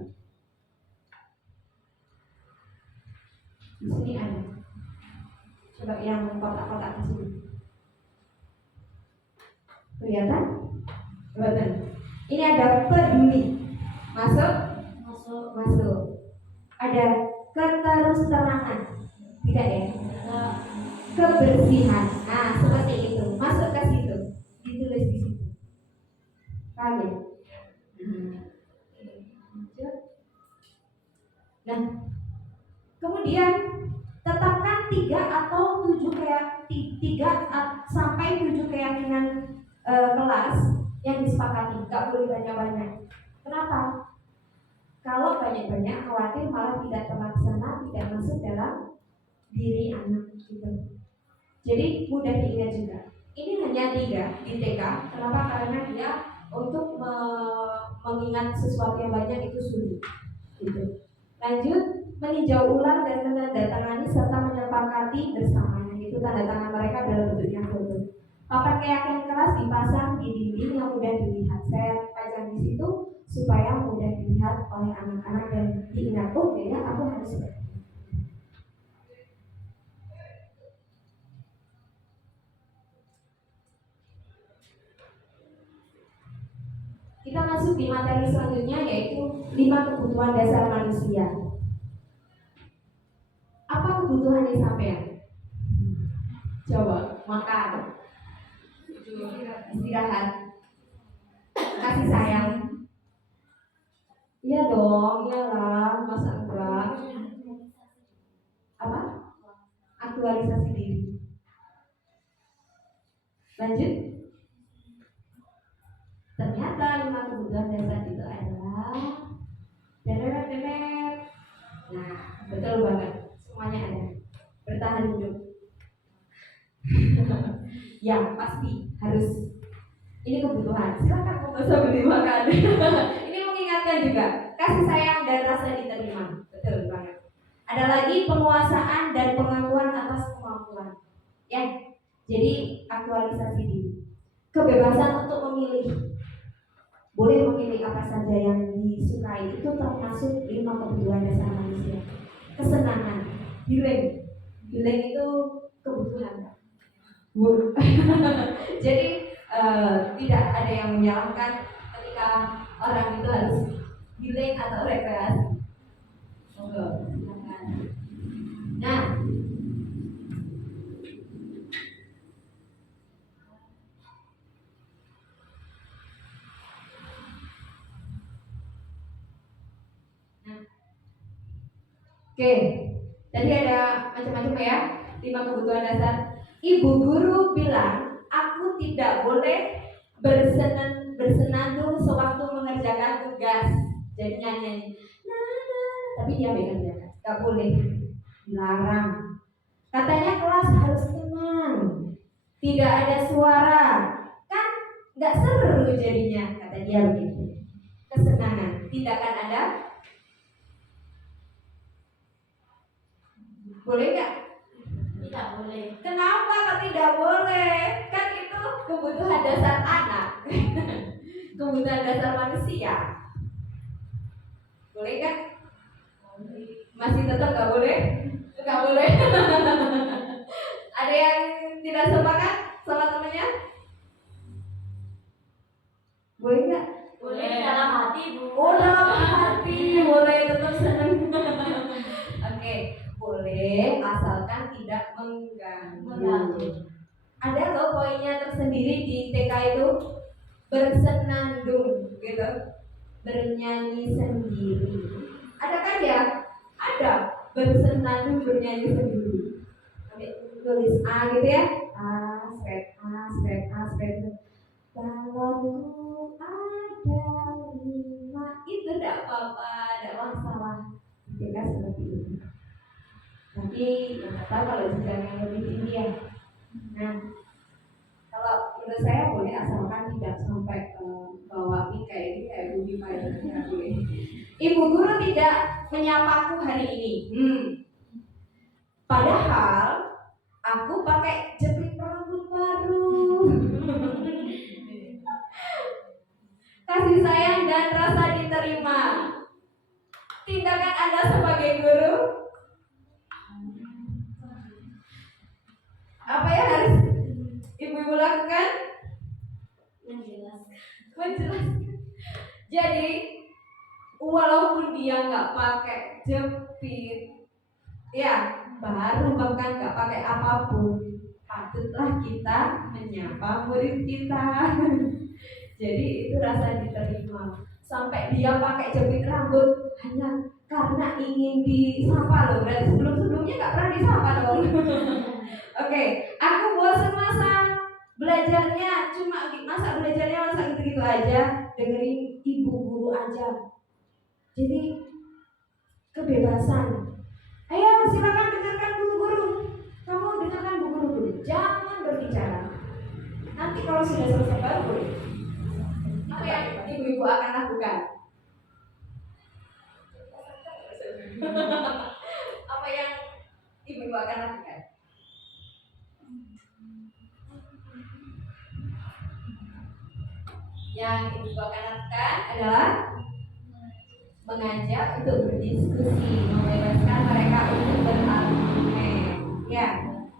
Di sini ada. Coba yang kotak-kotak di sini. Kelihatan? Betul. Ini ada peduli. Masuk? Masuk. Ada keterusterangan. Tidak ya? Kebersihan. Nah, seperti itu. Masuk ke situ. Ditulis di situ. Paham ya? Nah, kemudian tetapkan 3 atau 7 sampai 7 keyakinan kelas yang disepakati. Gak boleh banyak-banyak. Kenapa? Kalau banyak-banyak khawatir malah tidak terlaksana, tidak masuk dalam diri anak gitu. Jadi mudah diingat juga. Ini hanya 3 di TK. Kenapa? Karena dia untuk mengingat sesuatu yang banyak itu sulit. Gitu. Lanjut, meninjau ulang dan menandatangani serta menyepakati bersamanya. Itu tanda tangan mereka dalam bentuknya foto. Papan keyakinan kelas dipasang di dinding yang mudah dilihat. Saya pajang di situ supaya mudah dilihat oleh anak-anak dan diingat, oh ya aku harus seperti ini. Kita masuk di materi selanjutnya yaitu 5 kebutuhan dasar manusia. Apa kebutuhan yang sampean? Coba, makan, istirahat, kasih sayang. Iya dong, iyalah, masa enggak? Apa? Aktualisasi diri. Lanjut. Ternyata 5 kebutuhan dasar itu adalah derer. Nah, betul banget. Semuanya ada. Bertahan hidup. Yang pasti harus. Ini kebutuhan. Silakan mau sambil dimakan. Ini mengingatkan juga kasih sayang dan rasa diterima. Betul banget. Ada lagi penguasaan dan pengakuan atas kemampuan. Ya. Jadi aktualisasi diri. Kebebasan untuk memilih. Boleh memilih apa saja yang disukai. Itu termasuk 5 kebutuhan dasar manusia. Kesenangan. Healing itu kebutuhan. Jadi tidak ada yang menyalahkan ketika orang itu harus healing atau rekreasi. Monggo, silakan. Nah, oke, tadi ada macam-macam ya, 5 kebutuhan dasar. Ibu guru bilang, aku tidak boleh bersenandung sewaktu mengerjakan tugas. Jadi nyanyi, tapi dia bekerjakan, gak boleh, dilarang. Katanya kelas harus tenang, tidak ada suara, kan gak seru jadinya, kata dia begitu. Kesenangan, tidak akan ada. Boleh gak? Tidak boleh. Kenapa kok tidak boleh? Kan itu kebutuhan dasar anak. Kebutuhan dasar manusia. Boleh kan? Masih tetap gak boleh? Gak boleh. Ada yang tidak sepakat sama temannya? Boleh gak? Boleh dalam hati, Bu. Oh, dalam hati boleh, tetap senang. Oke, boleh asalkan tidak mengganggu. Ada loh poinnya tersendiri di TK itu, bersenandung gitu, bernyanyi sendiri. Ada kan ya? Ada, bersenandung bernyanyi sendiri. Oke, tulis A gitu ya. A, spread, A, spread, A, spread. Balonku ada 5. Itu tidak apa-apa, tidak masalah. TK seperti itu. Tapi yang tahu kalau jenjang yang lebih tinggi ya. Nah, kalau menurut saya boleh asalkan tidak sampai bawa mic kayak ini, kayak Bumi Pilotnya boleh. Ibu guru tidak menyapaku hari ini. Padahal aku pakai jepit rambut baru. Kasih sayang dan rasa diterima. Tindakan Anda sebagai guru, apa yang harus ibu-ibu lakukan? Menjelaskan. Jadi walaupun dia nggak pakai jepit, ya baru bahkan nggak pakai apapun, patutlah kita menyapa murid kita. Jadi itu rasa diterima. Sampai dia pakai jepit rambut hanya karena ingin disapa loh. Berarti sebelumnya nggak pernah disapa dong. Oke, aku bosan masa belajarnya masa gitu-gitu aja, dengerin ibu guru aja. Jadi kebebasan. Ayo silakan dengarkan bu guru. Kamu dengarkan bu guru dulu. Jangan berbicara. Nanti kalau sudah selesai baru boleh. Apa yang ibu-ibu akan lakukan? Apa yang ibu-ibu akan lakukan? Yang ibu akan lakukan adalah mengajak untuk berdiskusi, membebaskan mereka untuk berargumen. Ya,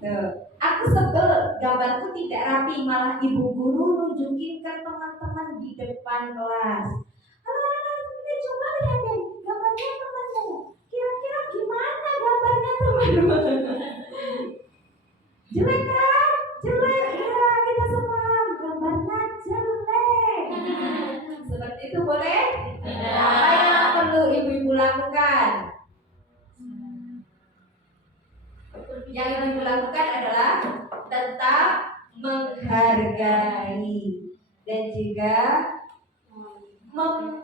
tuh. Aku sebel gambarku tidak rapi, malah ibu guru nunjukin ke teman-teman di depan kelas. Anak-anak, coba lihat deh gambarnya temanmu. Kira-kira gimana gambarnya teman-teman? Jelek kan? Jelek ya, kita semua gambarnya jelek. Seperti itu boleh? Apa yang perlu ibu-ibu lakukan? Yang ibu lakukan adalah tetap menghargai dan juga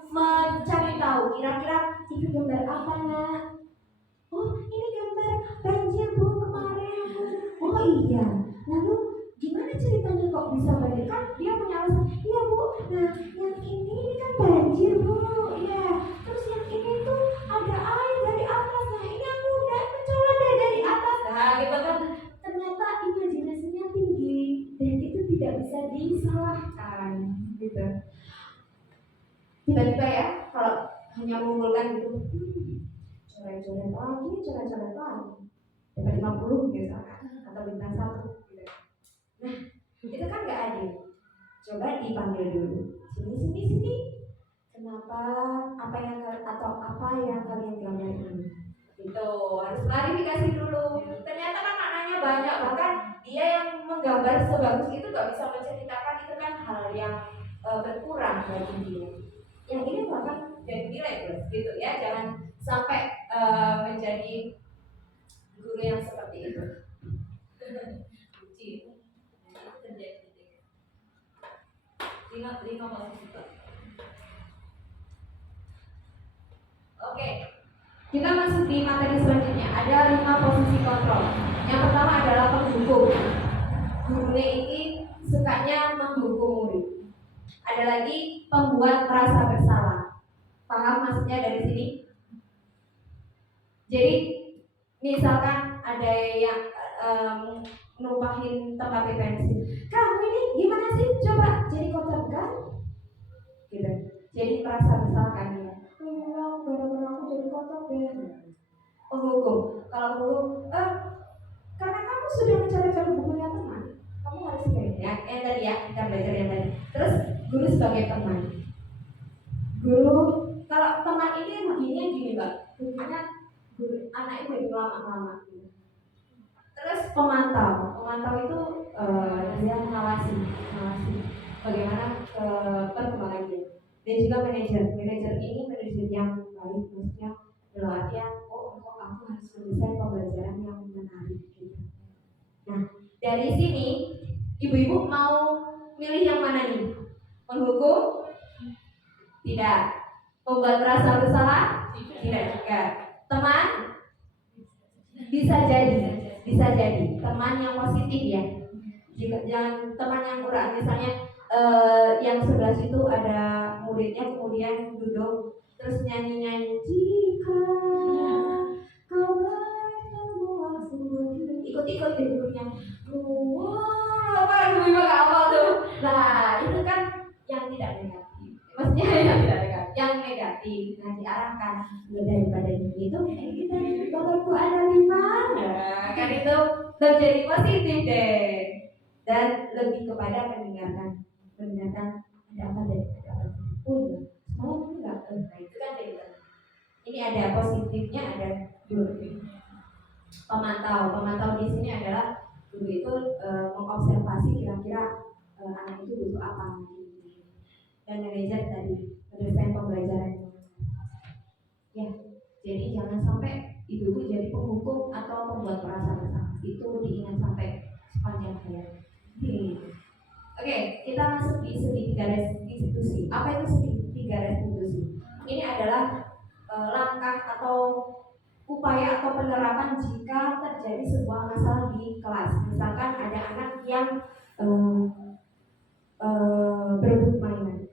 mencari tahu kira-kira itu gambar apa nak? Oh ini gambar banjir bu kemarin. Oh iya. Lalu gimana ceritanya kok bisa banjir? Kan dia punya alasan. Iya bu. Nah yang ini kan banjir bu. Ya. Terus yang ini tuh ada air dari atas. Nah ini aku udah mencoba dari atas. Nah gitu kan. Ternyata imajinasinya tinggi dan itu tidak bisa disalahkan. Gitu. Tiba-tiba ya kalau hanya mengumpulkan gitu, coret-coret lagi, dapat 50 misalkan atau bintang 1 gitu. Nah Itu kan nggak adil. Coba dipanggil dulu. Sini. Kenapa? Apa yang kalian gambar ini? Itu harus klarifikasi dulu. Ternyata kan maknanya banyak, bahkan dia yang menggambar sebagus itu nggak bisa menceritakan, itu kan hal yang berkurang bagi dia. Yang ini bahkan jadi nilai plus gitu ya. Jangan sampai menjadi guru yang seperti itu. Uji itu terjadi. Lima posisi. Oke, kita masuk di materi selanjutnya. Ada 5 posisi kontrol. Yang pertama adalah penghukum. Gurunya ini sukanya menghukum murid. Ada lagi pembuat merasa bersalah. Paham maksudnya dari sini? Jadi misalkan ada yang numpahin tempat pensil. Kamu ini gimana sih? Coba jadi kotor kan? Gitu. Jadi merasa bersalah kan dia. Gara-gara aku jadi kotor deh. Penghukum. Kalau penghukum, karena kamu sudah mencari-cari bukunya teman, kamu harus kirim ya. Yang tadi ya, kita belajar yang tadi. Terus guru sebagai teman. Guru, kalau teman ini begini gini mbak, bukannya guru anaknya jadi lama-lama. Terus pemantau itu dia mengawasi bagaimana perkembangan dia. Dan juga manajer ini manajer yang baik, maksudnya dalam artian aku harus mendesain pembelajaran yang menarik gitu. Nah dari sini ibu-ibu mau milih yang mana nih? Menghukum? Tidak. Membuat merasa bersalah? Tidak juga. Teman? Bisa jadi teman yang positif ya. Jangan teman yang kurang, misalnya yang sebelah situ ada muridnya kemudian duduk terus nyanyi jika kau bertemu ikut di gurunya apa ibu gak apa tuh. Nah itu kan yang tidak negatif, maksudnya yang negatif nah diarahkan daripada itu kita baru ada 5 kan itu menjadi positif deh dan lebih kepada mendengarkan ada apa dari ada apa. Oh iya, semalam enggak. Nah itu kan jadi ini ada positifnya, ada dulu. Pemantau di sini adalah guru itu mengobservasi kira-kira anak itu butuh apa. Dan manajer tadi mendesain pembelajaran. Ya, jadi jangan sampai ibu jadi penghukum atau pembuat merasa bersalah. Itu diingat sampai sepanjang hayat. Oke, kita masuk di segitiga restitusi. Apa itu segitiga restitusi? Ini adalah langkah atau upaya atau penerapan jika terjadi sebuah masalah di kelas. Misalkan ada anak yang berebut mainan.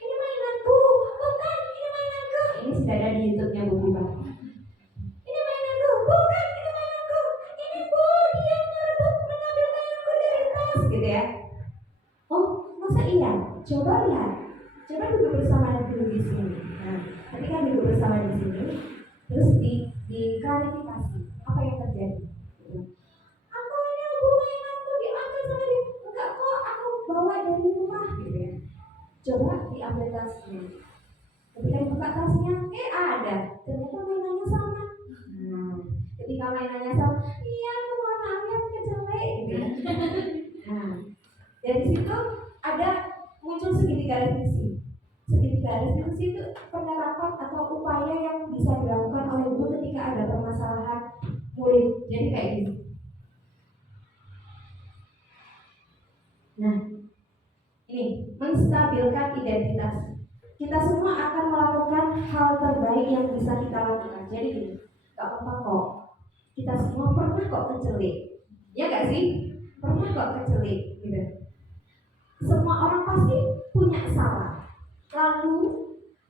Ini mainanku, bukan, ini mainanku. Ini sudah ada di YouTube-nya Bu Biba. Ini mainanku, bukan, ini mainanku. Ini Bu, dia mengambil mainanku dari tas, gitu ya. Oh, masa iya? Coba lihat. Coba duduk bersama dulu di sini. Nah, ketika duduk bersama di sini, terus diklarifikasi apa yang terjadi. Aku ini hubungan aku diambil sama dia. Enggak kok, aku bawa dari rumah gitu ya. Coba diambil tasnya. Ketika dibuka tasnya, ada. Ternyata mainannya sama. Ketika mainannya sama, iya aku mau ambil kecelek gitu ya. Nah, dari situ ada muncul segitiga restitusi. Segitiga restitusi itu penerapan atau upaya yang bisa dilakukan oleh guru ketika ada permasalahan murid. Jadi kayak gini. Nah, ini menstabilkan identitas. Kita semua akan melakukan hal terbaik yang bisa kita lakukan. Jadi gini, gak apa-apa kok. Kita semua pernah kok kecelik. Ya gak sih? Pernah kok kecelik gitu. Semua orang pasti punya salah. Lalu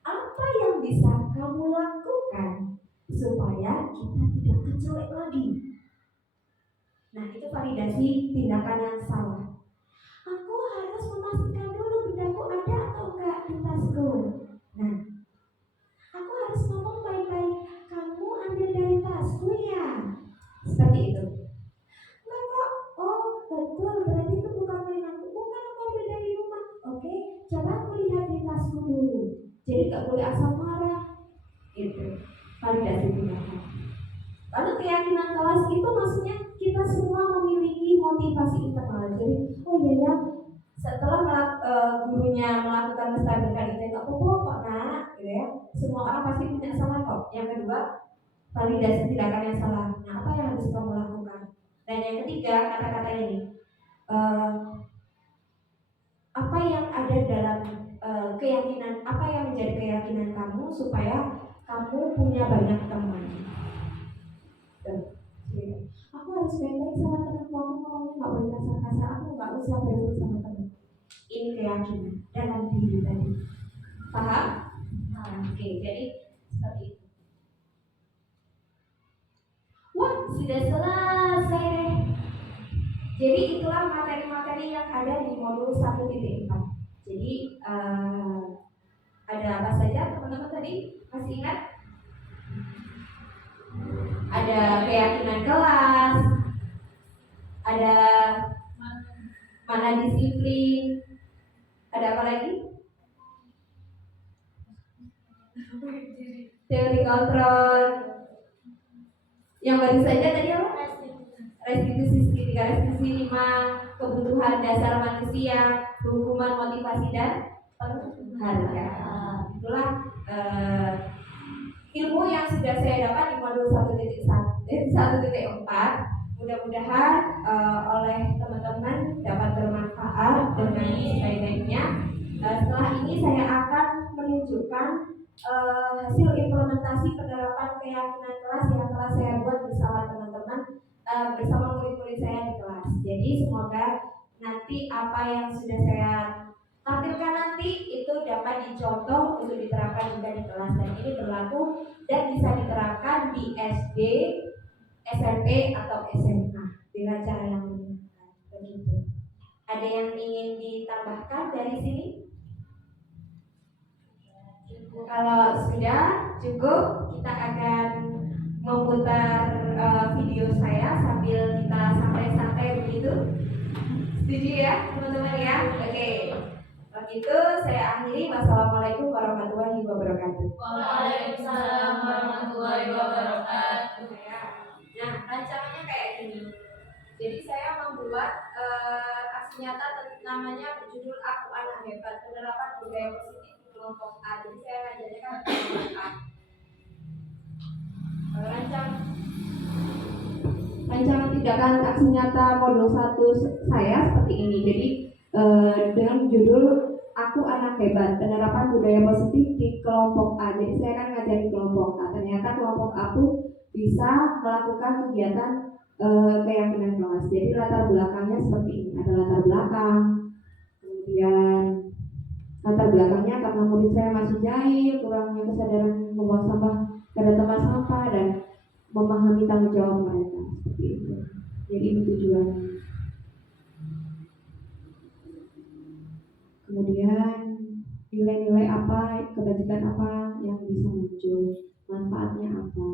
apa yang bisa kamu lakukan supaya kita tidak kecelek lagi? Nah itu validasi tindakan yang salah. Aku harus memastikan dulu bendaku ada atau enggak di tasku. Nah aku harus ngomong baik-baik. Kamu ambil dari tasku ya. Seperti itu. Enggak kok. Oh betul, berarti itu bukan mainanku. dulu. Jadi nggak boleh asal marah. Gitu. Validasi tindakan. Lalu keyakinan kelas itu maksudnya kita semua memiliki motivasi internal. Jadi oh iya ya, setelah gurunya melakukan menstabilkan itu nggak apa-apa kok nak, gitu ya. Semua orang pasti punya salah kok. Yang kedua, validasi tindakan yang salah. Nah, apa yang harus kamu lakukan? Dan yang ketiga, kata-kata ini, apa yang ada dalam keyakinan, apa yang menjadi keyakinan kamu supaya kamu punya banyak teman. Aku harus baik-baik sama temanku, aku ngomongnya nggak boleh kasar-kasar, aku nggak usah baik sama teman. Ini keyakinan dalam diri tadi. Paham? Oke, jadi seperti itu. Wah, sudah selesai deh. Jadi itulah materi-materi yang ada di modul 1.4. Jadi ada apa saja teman-teman tadi? Masih ingat? Ada keyakinan kelas, ada mana disiplin, ada apa lagi? Teori kontrol. Yang baru saja tadi apa? Restitusi segitiga, restitusi 5, kebutuhan dasar manusia, hukuman, motivasi, dan penghargaan. Itulah ilmu yang sudah saya dapat di modul 1.4. Mudah-mudahan oleh teman-teman dapat bermanfaat dengan sebaik-baiknya. Setelah ini saya akan menunjukkan hasil implementasi penerapan keyakinan kelas yang telah saya buat bersama teman-teman, bersama murid-murid saya di kelas. Jadi semoga nanti apa yang sudah saya tampilkan nanti itu dapat dicontoh untuk diterapkan juga di kelas, dan ini berlaku dan bisa diterapkan di SD, SMP atau SMA dengan cara yang menyenangkan. Begitu. Ada yang ingin ditambahkan dari sini? Kalau sudah cukup, kita akan memutar video saya sambil kita santai-santai begitu. Setuju ya teman-teman ya? Oke. Begitu saya akhiri. Wassalamualaikum warahmatullahi wabarakatuh. Waalaikumsalam warahmatullahi wabarakatuh. Nah, rancangannya kayak gini. Jadi saya membuat aksi nyata namanya berjudul Aku Anak Hebat, penerapan budaya positif di kelompok A. Jadi saya ngajarnya kan kelompok A. Rancangan tindakan aksi nyata modul 1 saya seperti ini. Jadi dengan judul Aku Anak Hebat, penerapan budaya positif di kelompok A. Jadi saya kan ngajarin kelompok A. Ternyata kelompok A tuh bisa melakukan kegiatan keyakinan kelas. Jadi latar belakangnya seperti ini. Ada latar belakang, kemudian latar belakangnya karena murid saya masih jahil, kurangnya kesadaran membuang sampah pada tempat sampah, dan memahami tanggung jawab mereka. Seperti itu. Jadi ini tujuannya. Kemudian nilai-nilai apa, kebajikan apa yang bisa muncul, manfaatnya apa.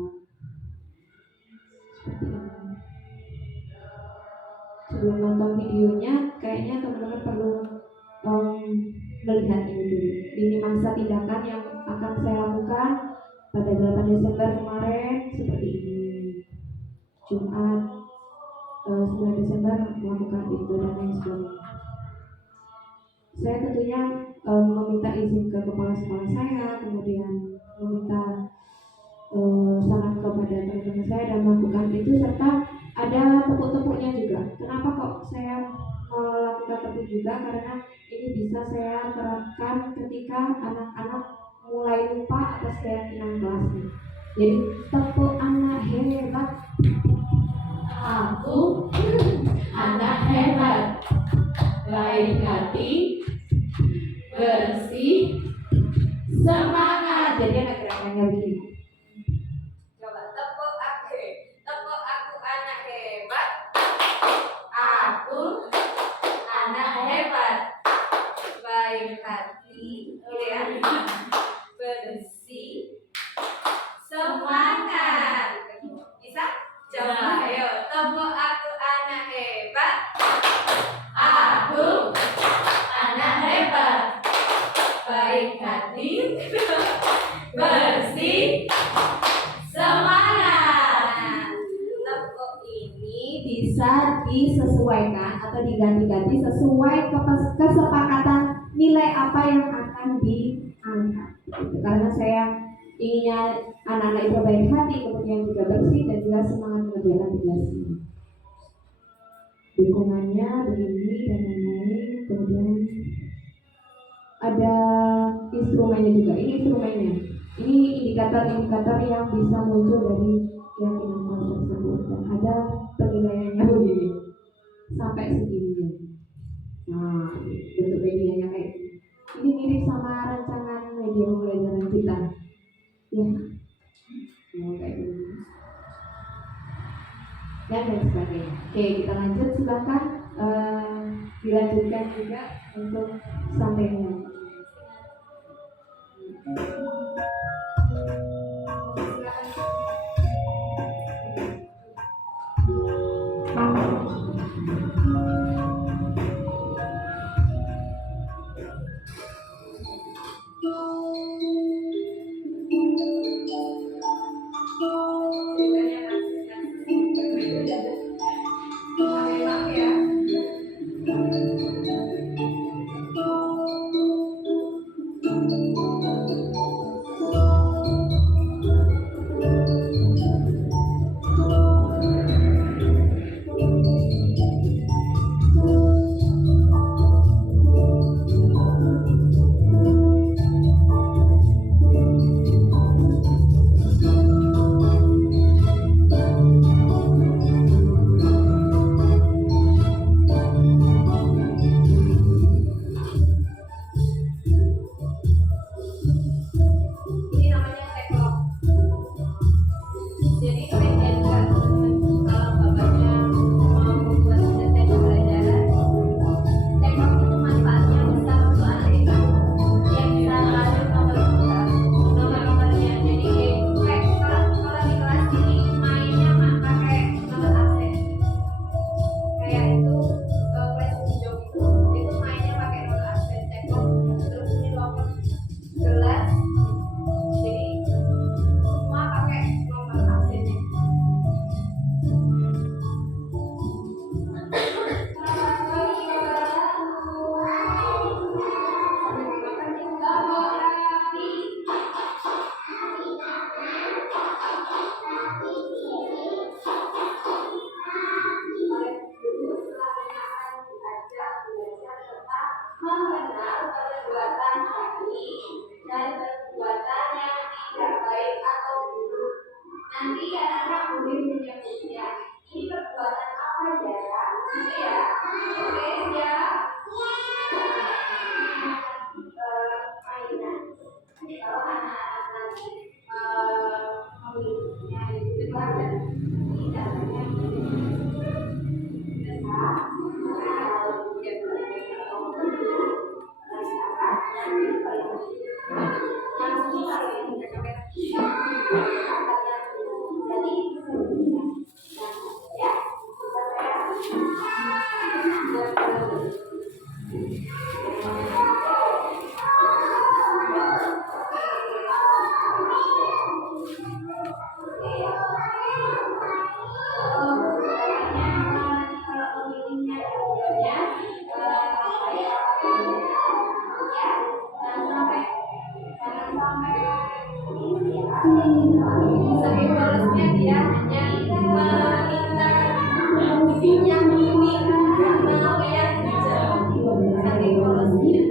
Seperti ini. Sebelum nonton videonya, kayaknya teman-teman perlu melihat ini dulu. Ini masa tindakan yang akan saya lakukan pada 8 Desember kemarin seperti ini. Jumat 9 Desember melakukan itu dan lain sebagainya. Saya tentunya meminta izin ke kepala sekolah saya, kemudian meminta saran kepada teman-teman saya dan melakukan itu, serta ada tepuk-tepuknya juga. Kenapa kok saya melakukan tepuk juga? Karena ini bisa saya terapkan ketika anak-anak mulai lupa atas keyakinan kelasnya. Jadi tepuk anak hebat. Aku anak hebat, baik hati, bersih, semangat. Jadi anak gerakannya begini. Coba tepuk aku anak hebat. Aku anak hebat, baik hati, gitu ya, bersih, semangat. Bisa? Coba ayo tepuk aku anak hebat. Aku anak hebat, baik baik hati, bersih, semangat. Tepuk ini bisa disesuaikan atau diganti-ganti sesuai kesepakatan nilai apa yang akan diangkat. Karena saya inginnya anak-anak itu baik hati, kemudian juga bersih dan juga semangat mengerjakan tugasnya. Dukungannya begini dan lain-lain. Kemudian ada instrumennya juga. Ini instrumennya. Ini indikator-indikator yang bisa muncul dari keyakinan tersebut. Dan ada penilaiannya begini sampai segininya. Nah, bentuk medianya kayak gini. Ini mirip sama rancangan media pembelajaran kita. Ya, kayak gini. Dan sebagainya. Oke, kita lanjut, silahkan dilanjutkan juga untuk sampainya. Sebagai polosnya dia hanya meminta minyak ini mau yang hijau. Sebagai polosnya.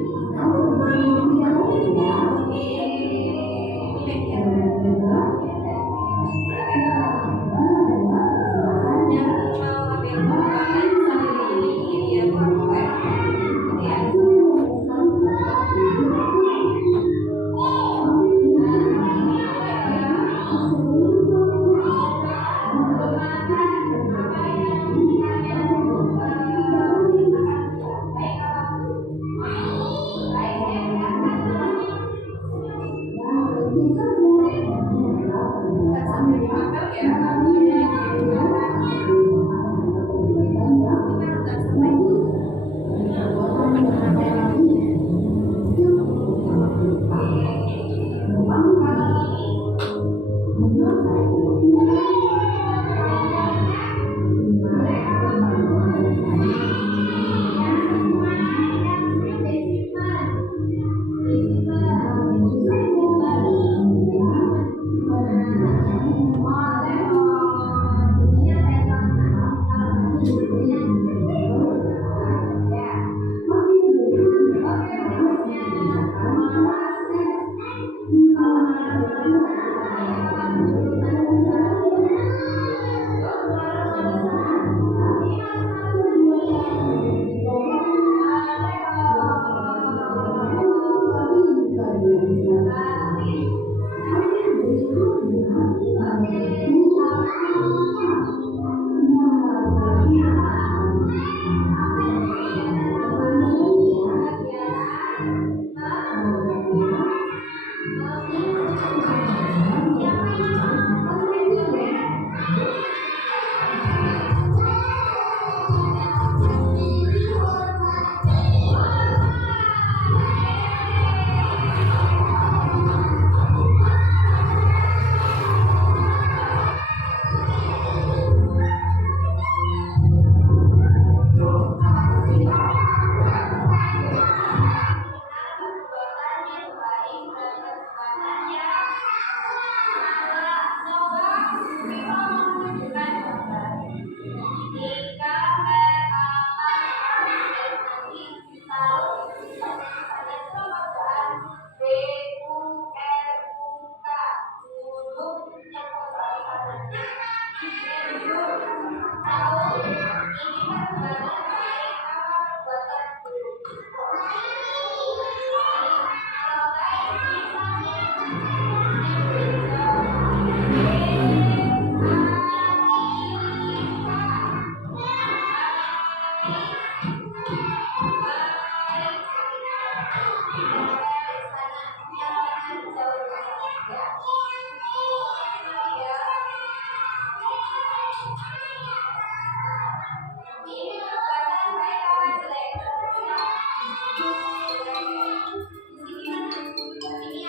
Ini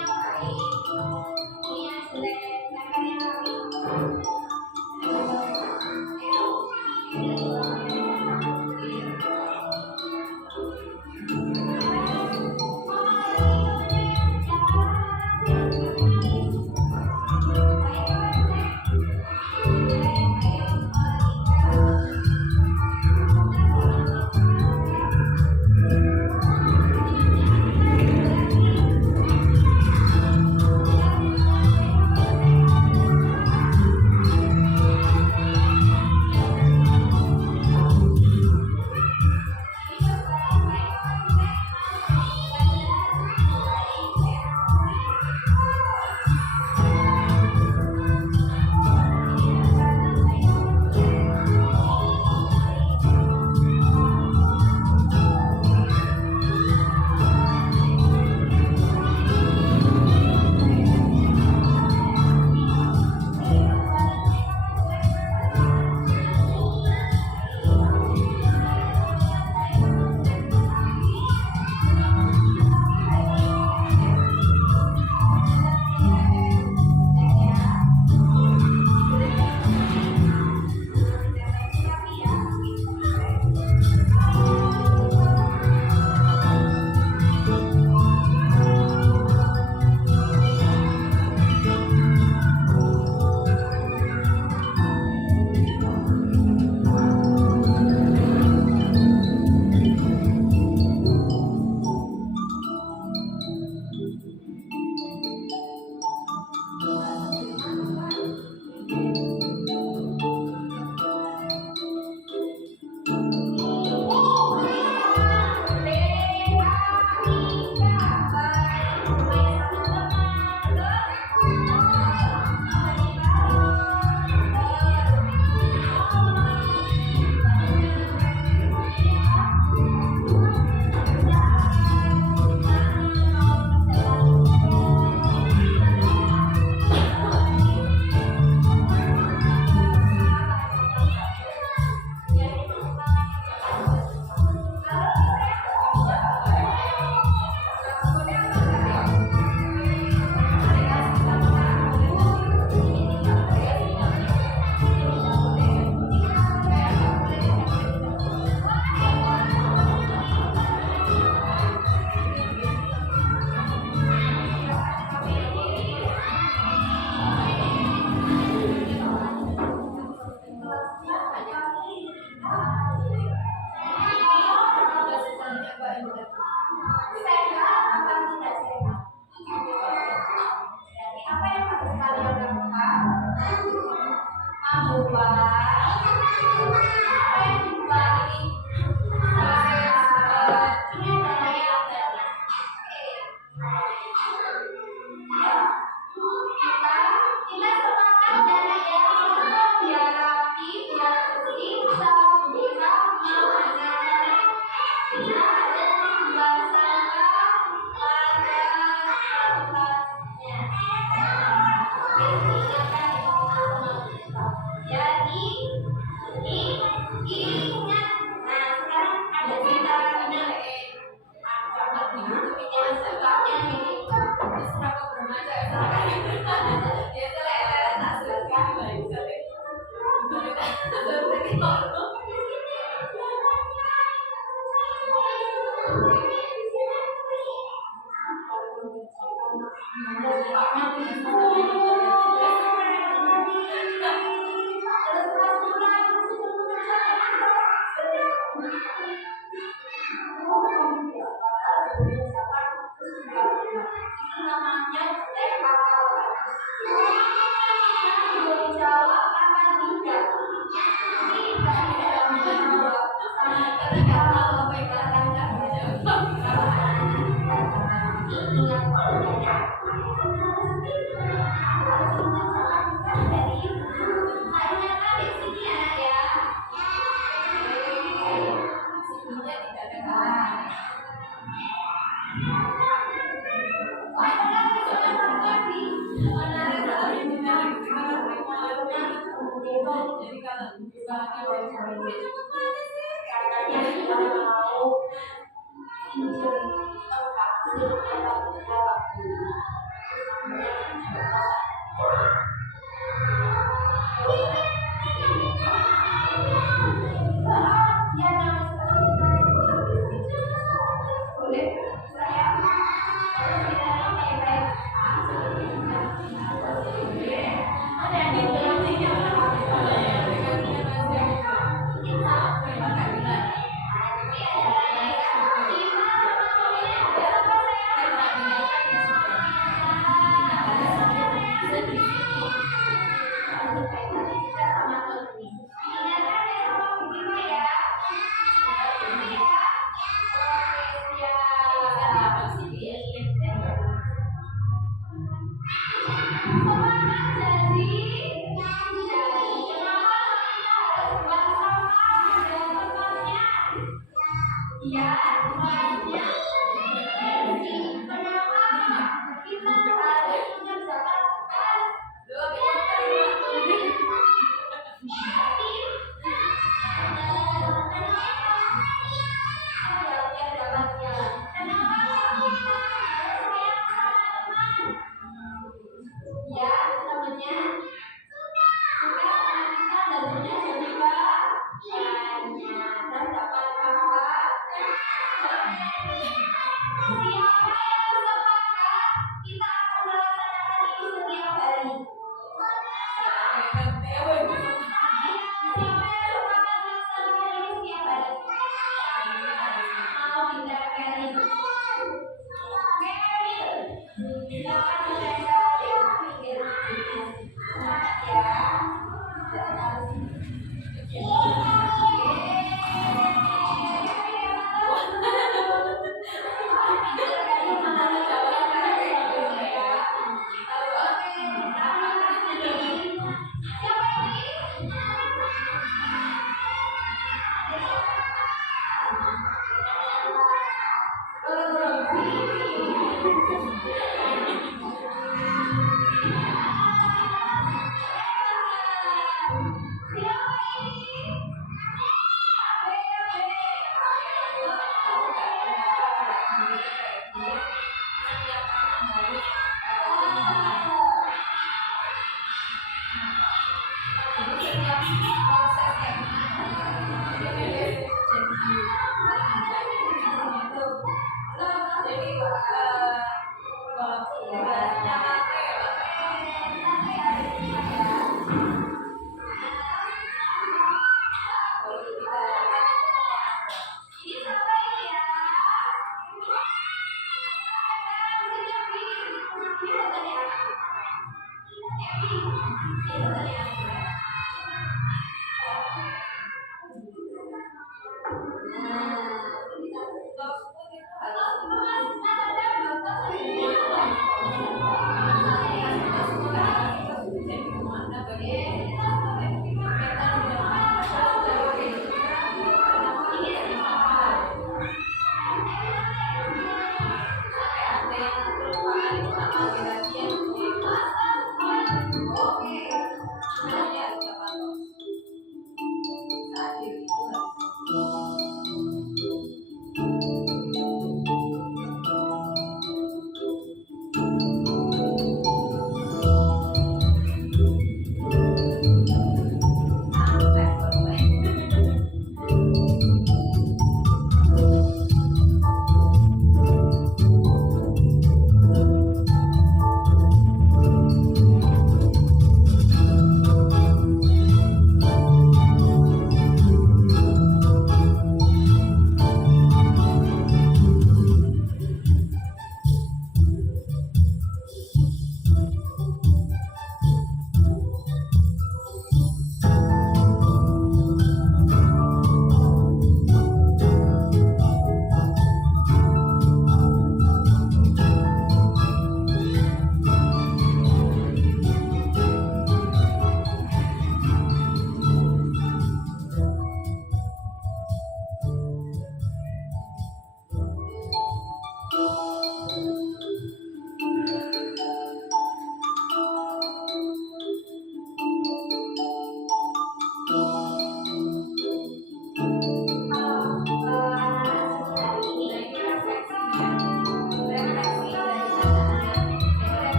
Ya.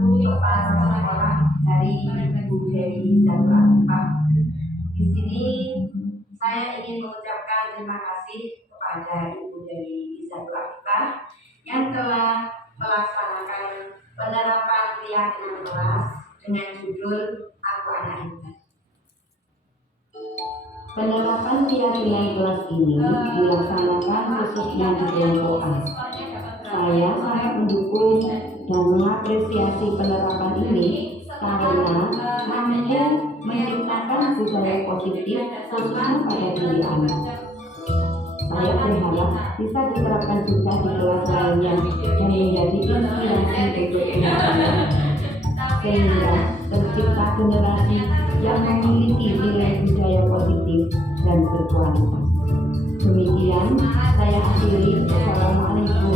selaku kepala sekolah dari Ibu Dewi Zatua. Di sini saya ingin mengucapkan terima kasih kepada Ibu Dewi Zatua yang telah melaksanakan penerapan keyakinan kelas dengan judul Aku Anak Indah. Penerapan keyakinan kelas ini dilaksanakan khususnya di kelompok A. Saya sangat mendukung dan mengapresiasi penerapan ini karena mampu menciptakan budaya positif khususnya pada diri anak. Saya berharap bisa diterapkan juga di kelas lainnya dan menjadi inspirasi untuk anak-anak, sehingga tercipta generasi yang memiliki nilai budaya positif dan berkualitas. Demikian saya akhiri. Wassalamualaikum